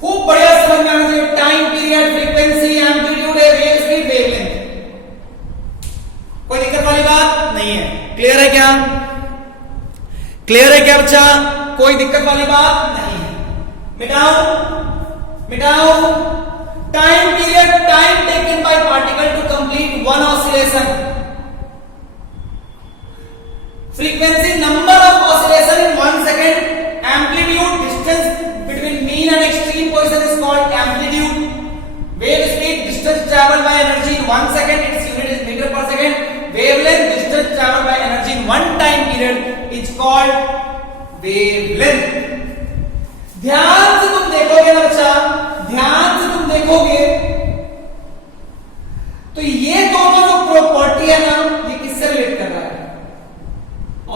खूब बढ़िया समझ में आना चाहिए. Time period, frequency, amplitude, wave speed, wavelength. कोई दिक्कत वाली बात नहीं है. क्लियर है क्या? क्लियर है क्या बच्चा? कोई दिक्कत वाली बात नहीं है. मिटाओ. Time period, time taken by particle to complete 1 oscillation. frequency, number of oscillation in 1 second, amplitude, distance between mean and extreme position is called amplitude, wave speed, distance traveled by energy in 1 second, its unit is meter per second, wavelength, distance traveled by energy in one time period is called wavelength. ध्यान से तुम देखोगे ना बच्चा, ध्यान से तुम देखोगे तो ये दोनों जो प्रॉपर्टी है ना, ये किससे रिलेट कर रहा है?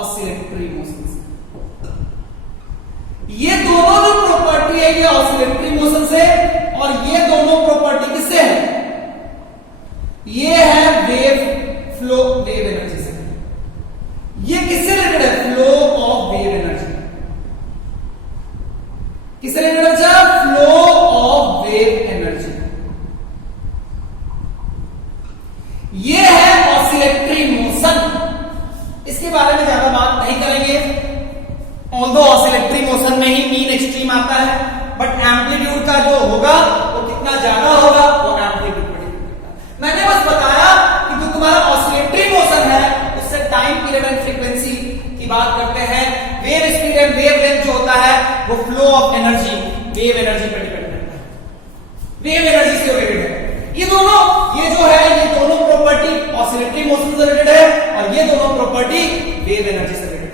ऑसिलेटरी मोशन से। ये दोनों जो प्रॉपर्टी है ये ऑसिलेटरी मोशन से, और ये दोनों प्रॉपर्टी किससे है? ये है वेव फ्लो, वेव एनर्जी से। ये किससे रिलेटेड है? Flow of wave energy. किससे रिलेटेड है? Flow of wave energy. ये है ऑसिलेटरी मोशन। इसके बारे में ज्यादा बात नहीं करेंगे, ऑल्दो ऑसिलेटरी मोशन में ही मीन एक्सट्रीम आता है, बट एम्पलीट्यूड का जो होगा वो कितना ज्यादा होगा वो एम्पलीट्यूड पर डिपेंड करता है। मैंने बस बताया कि जो तुम्हारा ऑसिलेटरी मोशन है उससे टाइम पीरियड एंड फ्रीक्वेंसी की बात करते हैं, wave speed and wave length जो होता है वो flow of energy, wave energy पर डिपेंड करता है, वेव एनर्जी से रिलेटेड है। ये दोनों, ये जो है ये दोनों प्रॉपर्टी ऑसिलेटरी मोशन से रिलेटेड है, और ये दोनों प्रॉपर्टी वेव एनर्जी से रिलेटेड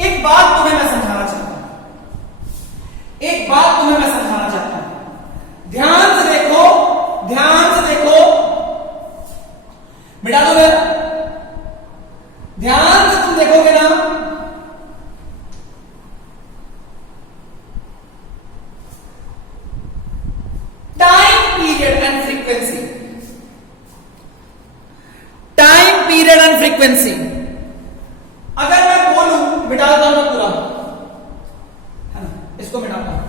है। एक बात तुम्हें मैं समझाना चाहता हूं, एक बात तुम्हें मैं समझाना चाहता हूं, ध्यान से देखो, ध्यान से देखो, मिटा दो मेरा, ध्यान से तुम देखोगे ना, time period and frequency, time period and frequency, अगर मैं बोलूं, मिटा देता हूं पूरा, है ना, इसको मिटाता हूं।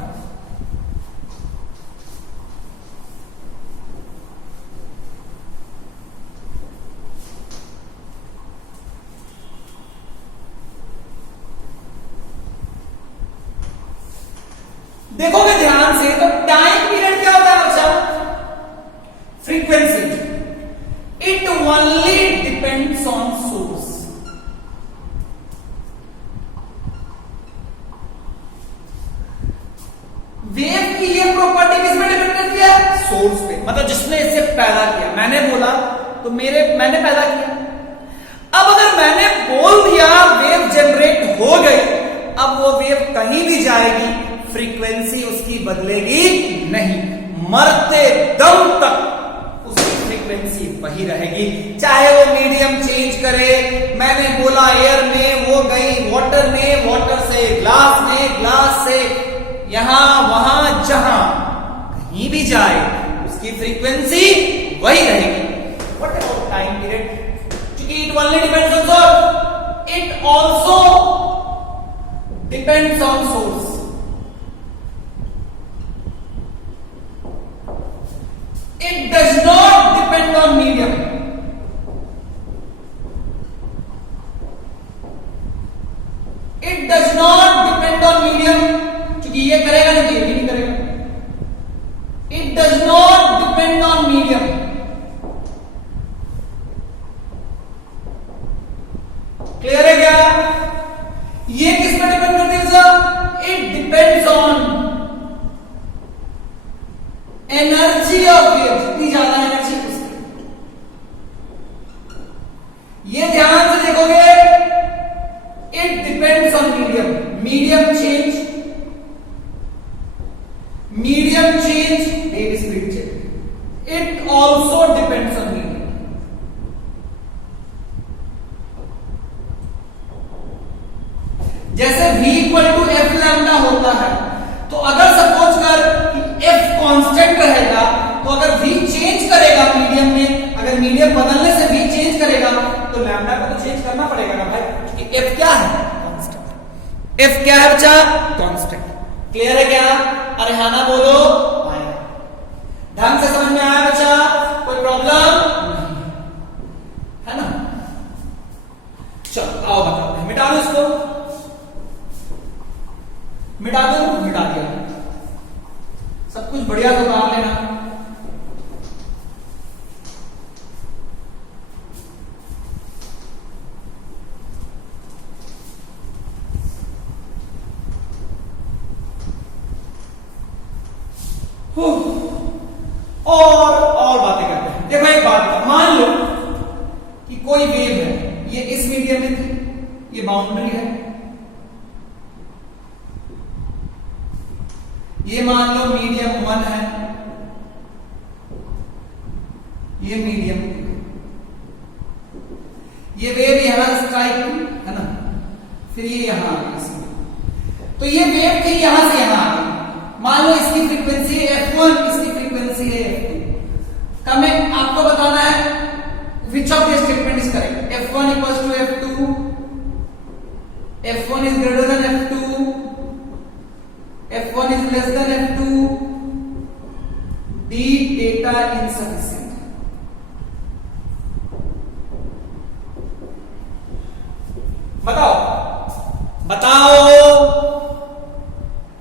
देखोगे ध्यान से तो टाइम पीरियड क्या होता है बच्चा? Frequency. It only depends on source. Wave की ये प्रॉपर्टी किस पे डिपेंड करती है? सोर्स पे, मतलब जिसने इसे पैदा किया। मैंने बोला तो मैंने पैदा किया। अब अगर मैंने बोल दिया वेव जनरेट हो गई, अब वो वेव कहीं भी जाएगी, फ्रीक्वेंसी उसकी बदलेगी नहीं, मरते दम तक उसकी फ्रीक्वेंसी वही रहेगी, चाहे वो मीडियम चेंज करे। मैंने बोला एयर में, वो गई वाटर में, वाटर से ग्लास में, ग्लास से यहां वहां जहां कहीं भी जाए उसकी फ्रीक्वेंसी वही रहेगी। What about time period? क्योंकि it only depends on source, it also depends on source. It does not depend on medium. It does not depend on medium, क्योंकि ये करेगा नहीं तो ये भी नहीं करेगा। It does not depend on medium. Clear है क्या? ये किस पर डिपेंड करती है sir? It depends on energy of wave, जितनी ज्यादा एनर्जी उसकी। ये ध्यान से देखोगे, it depends on medium, medium change, medium change, wave speed change, it also depends on medium. जैसे v equal to F lambda होता है, तो अगर सपोज कर कि f कांस्टेंट रहेगा, तो अगर v चेंज करेगा मीडियम में, अगर मीडियम बदलने से v चेंज करेगा तो लैम्डा को तो चेंज करना पड़ेगा ना भाई, क्योंकि f क्या है? कांस्टेंट। f क्या है बच्चा? कांस्टेंट। क्लियर है क्या? अरे हाँ ना बोलो, ढंग से समझ में आया बच्चा? कोई प्रॉब्लम नहीं है ना? चलो आओ बताते हैं, मिटा दो इसको, मिटा दो, मिटा दिया, सब कुछ बढ़िया तो उतार लेना। कोई वेव है, ये इस मीडियम में थी, ये बाउंड्री है, ये मान लो मीडियम 1 है, ये मीडियम 2, ये वेव यहां स्ट्राइक है ना, फिर ये यहां आ गई, तो ये वेव थी यहां से यहां आ गई। मान लो इसकी फ्रीक्वेंसी है f1, इसकी फ्रीक्वेंसी है f2। हमें आपको बताना है which of the statement is correct, f1 equals to f2, f1 is greater than f2, f1 is less than f2, d data insufficient। बताओ बताओ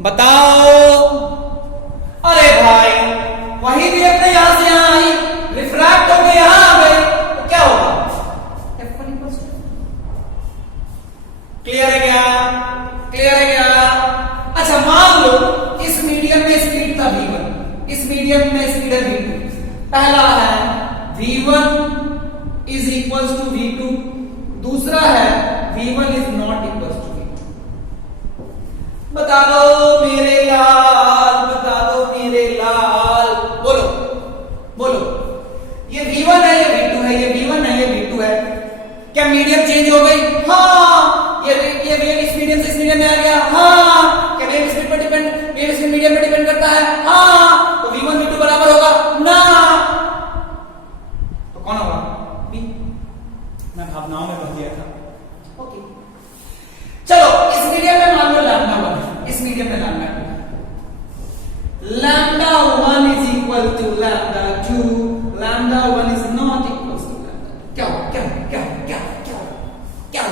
बताओ। अरे भाई वही भी अपने यहां से यहां आई, रिफ्रैक्ट हो गई, यहां आ गई, तो क्या होगा, f1 equals to, क्लियर है क्या, क्लियर है क्या। अच्छा मान लो इस मीडियम में स्पीड था v1, इस मीडियम में स्पीड है v2। पहला है v1 is equals to v2, दूसरा है v1 is not equals to v2। बता दो मेरे लाल, बता दो मेरे लाल, बोलो बोलो। ये v1 है, ये v2 है, ये v1 है, ये v2 है, क्या मीडियम चेंज हो गई, हाँ। ये वेव इस मीडियम से इस मीडियम में आ गया, हाँ। क्या वेव स्पीड पर डिपेंड, वेव स्पीड मीडियम पर डिपेंड करता है, हाँ। तो v1 v2 बराबर होगा ना, तो कौन होगा, b। मैं भावनाओं में बह गया था, ओके। चलो इस मीडियम में मान लो लैम्डा 1, इस मीडियम में lambda 2, lambda 1 is equal to lambda 2, lambda 1 is not equal to lambda 2। क्या क्या क्या क्या क्या क्या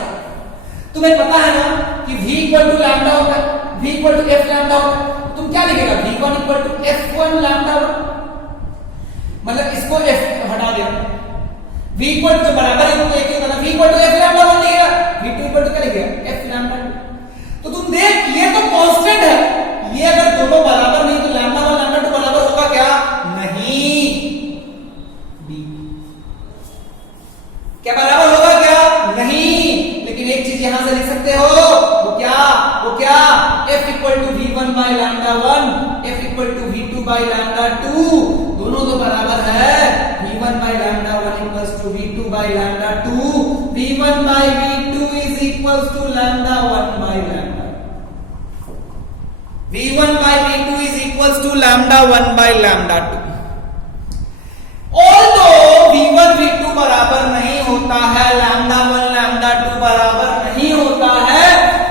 तुम्हें पता है ना कि v इक्वल टू लैम्डा होता है, v equal to f lambda होता है, तुम क्या लिखेगा, v1 equal to f1 lambda 1, मतलब इसको f हटा दिया, v इक्वल टू बराबर है, तो एक ही होगा, v equal to f lambda 1 लिखेगा, v2 इक्वल टू क्या लिखेगा, f लैम्डा 2। तो तुम देख ये तो कांस्टेंट है, ये अगर दोनों बराबर नहीं तो लैम्डा 1 लैम्डा 2 बराबर होगा क्या, नहीं, b। क्या बराबर होगा क्या, नहीं। लेकिन एक चीज यहां से लिख सकते हो, वो क्या, वो क्या, f equal to v1 by lambda 1, f equal to v2 by lambda 2, दोनों तो बराबर है, v1 by lambda 1 equals to v2 by lambda 2, v1 by v2 is equals to lambda 1 by lambda, v1 by v2 is equals to lambda 1 by lambda 2। Although v1 v2 बराबर नहीं होता है, lambda 1 lambda 2 बराबर नहीं होता है,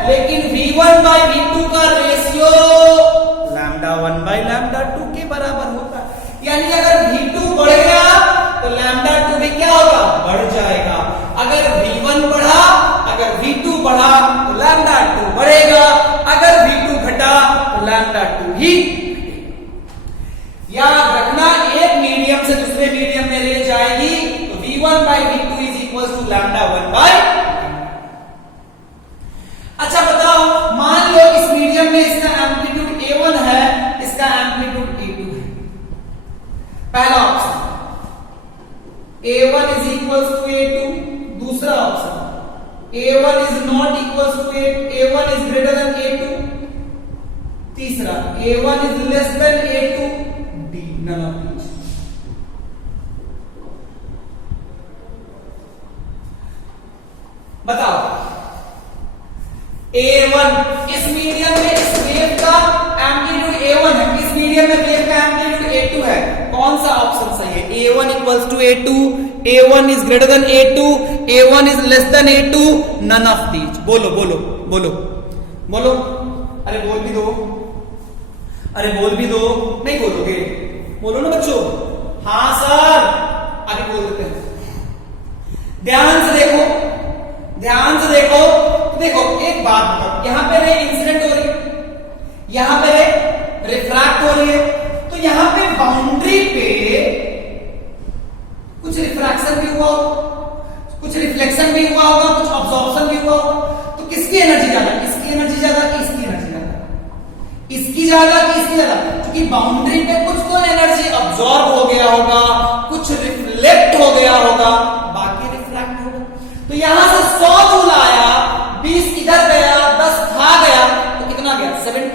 लेकिन v1 by v2 का रेशियो लैम्डा 1 बाई लैम्डा 2 के बराबर होता है। यानी अगर v2 बढ़ गया तो लैम्डा 2 भी क्या होगा, बढ़ जाएगा। अगर v1 बढ़ा, अगर v2 बढ़ा तो लैम्डा 2 बढ़ेगा, अगर v2 घटा तो लैम्डा 2 ही। याद रखना एक मीडियम से दूसरे मीडियम में ले जाएगी तो v1 by v2 is equal to lambda 1 by. अच्छा बताओ मान लो इस मीडियम में इसका एम्पलीट्यूड a1 है, इसका एम्पलीट्यूड a2 है। पहला option a1 is equal to a2, दूसरा option a1 is not equal to a1 is greater than a2, तीसरा a1 is less than a2, d none of these. बताओ a1 इस medium में इस वेव का amplitude a1 है, इस medium में वेव का एम्पलीट्यूड a2 है, कौन सा ऑप्शन सही है, a1 equals to a2, a1 is greater than a2, a1 is less than a2, none of these. बोलो बोलो बोलो बोलो, अरे बोल भी दो, अरे बोल भी दो, नहीं बोलोगे, बोलो ना बच्चों, हाँ सर, आगे बोल देते हैं। ध्यान से देखो, ध्यान से देखो, देखो एक बात बताओ, यहां पे रे इंसिडेंट हो रही है, यहां पे रे रिफ्रैक्ट हो रही है, तो यहां पे बाउंड्री पे कुछ रिफ्रैक्शन भी हुआ होगा, कुछ रिफ्लेक्शन भी हुआ होगा, कुछ ऑब्जॉर्प्शन भी हुआ होगा, तो किसकी एनर्जी ज्यादा, इसकी एनर्जी ज्यादा कि इसकी एनर्जी ज्यादा, इसकी ज्यादा कि इसकी ज्यादा, क्योंकि बाउंड्री पे कुछ तो एनर्जी अब्सॉर्ब हो गया होगा, कुछ रिफ्लेक्ट हो गया होगा, बाकी रिफ्रैक्ट होगा। तो यहां से 100 जूल आया, 20 इधर गया, 10 खा गया, तो कितना गया 70।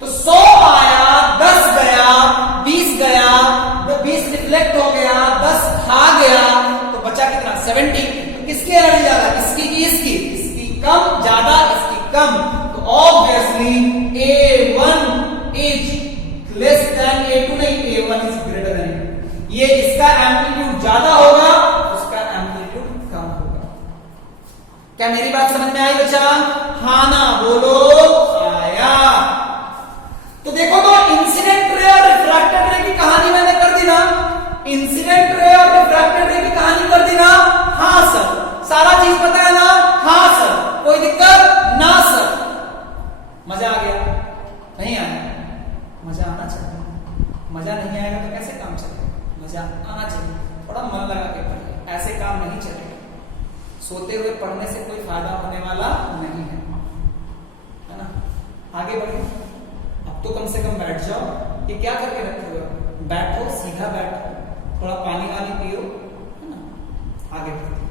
तो 100 आया, 10 गया, 20 गया, 20 रिफ्लेक्ट हो गया, 10 खा गया, तो बचा कितना 70। तो किसकी एनर्जी ज्यादा, इसकी की इसकी? इसकी कम, ज्यादा इसकी कम। तो obviously A1 is less than A2 नहीं, A1 इज ग्रेटर देन। ये इसका एम्पलीट्यूड ज्यादा होगा, उसका एम्पलीट्यूड कम होगा। क्या मेरी बात समझ में आई बच्चा? हाँ ना बोलो? आया। तो देखो तो इंसिडेंट रे और रिफ्रैक्टेड रे की कहानी मैंने कर दी ना। इंसिडेंट रे और रिफ्रैक्टेड रे की कहानी कर दी ना। हाँ सर। सारा चीज पता है ना? हाँ सर। कोई दिक्कत ना सर? मजा आ गया? नहीं आया? मजा आना चाहिए। मजा नहीं आएगा तो कैसे काम चलेगा? मजा आना चाहिए, थोड़ा मन लगा के पढ़िए, ऐसे काम नहीं चलेगा। सोते हुए पढ़ने से कोई फायदा होने वाला नहीं है ना। आगे बढ़े। अब तो कम से कम बैठ जाओ। ये क्या करके रखे हुए? बैठो, सीधा बैठो, थोड़ा पानी वानी पियो, है ना। आगे बढ़ते।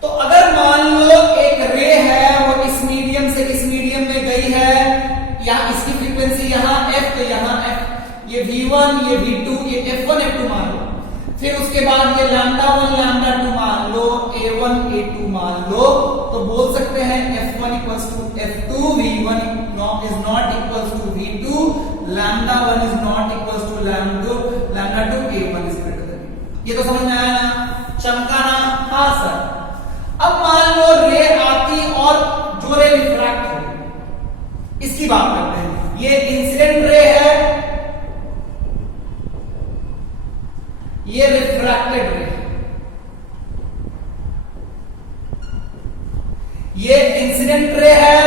तो अगर मान लो एक रे है, वो इस मीडियम से इस मीडियम में गई है, यहां इसकी फ्रीक्वेंसी यहां f, तो यहां f, ये v1, ये v2, ये f1 f2 मान लो। फिर उसके बाद ये λ1 λ2 मान लो, a1 a2 मान लो, तो बोल सकते हैं f1 equals to f2, v1 is not equals to v2, λ1 is not equals to λ2, a1 is greater than. ये तो समझ में आया ना? चमका ना? हाँ सर। अब मान लो रे आती और जो रे रिफ्रैक्ट हो, इसकी बात करते हैं। ये इंसिडेंट रे है, ये रिफ्रैक्टेड रे, ये इंसिडेंट रे है,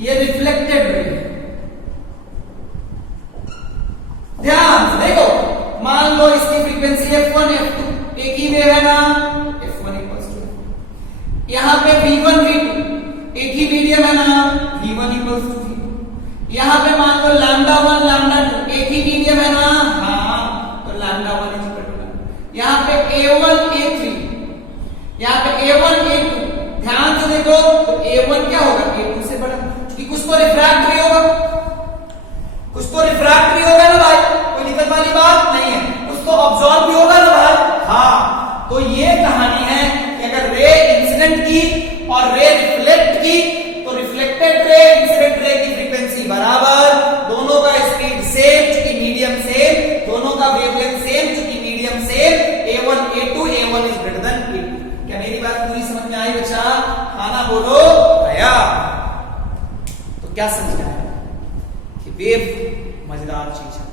ये रिफ्लेक्टेड रे। ध्यान से देखो, मान लो इसकी फ्रीक्वेंसी f1 f2, एक ही वेव है ना, f1 इक्वल्स टू, यहां पे v1 v2 एक ही मीडियम है ना, v1 इक्वल्स टू v2। यहां पे मान लो λ1 λ2 एक ही मीडियम है ना, हाँ, तो λ1 इज इक्वल टू। यहां पे a1 a3, यहां पे a1 a2, ध्यान से देखो, तो a1 क्या होगा? a2 से बड़ा, क्योंकि कुछ तो रिफ्रैक्ट भी होगा, कुछ तो रिफ्रैक्ट भी होगा ना भाई, कोई दिक्कत वाली बात नहीं है। कुछ तो ऑब्जॉर्ब भी होगा ना भाई। हाँ, तो ये कहानी है कि अगर रे इंसिडेंट की और रे रिफ्लेक्ट की, तो रिफ्लेक्टेड रे इंसिडेंट रे की फ्रीक्वेंसी बराबर, दोनों का स्पीड सेम चूंकि मीडियम सेम, दोनों का वेवलेंथ सेम चूंकि medium same, a1 a2, a1 is greater than a2। क्या मेरी बात पूरी समझ में आई बच्चा? खाना बोलो भैया। तो क्या समझ में आया कि वेव मजेदार चीज है।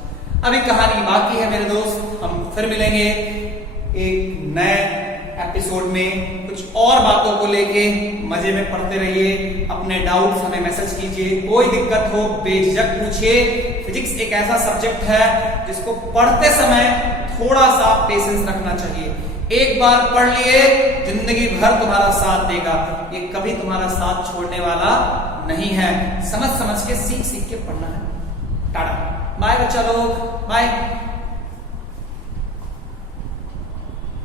अभी कहानी बाकी है मेरे दोस्त, हम फिर मिलेंगे एक नए एपिसोड में कुछ और बातों को लेके। मजे में पढ़ते रहिए, अपने डाउट्स हमें मैसेज कीजिए, कोई दिक्कत हो बेझिझक पूछिए। फिजिक्स एक ऐसा सब्जेक्ट है जिसको पढ़ते समय थोड़ा सा पेशेंस रखना चाहिए। एक बार पढ़ लिए, जिंदगी भर तुम्हारा साथ देगा, ये कभी तुम्हारा साथ छोड़ने वाला नहीं है। समझ समझ के, सीख सीख के पढ़ना है। टाटा, बाय बच्चा लोग, बाय।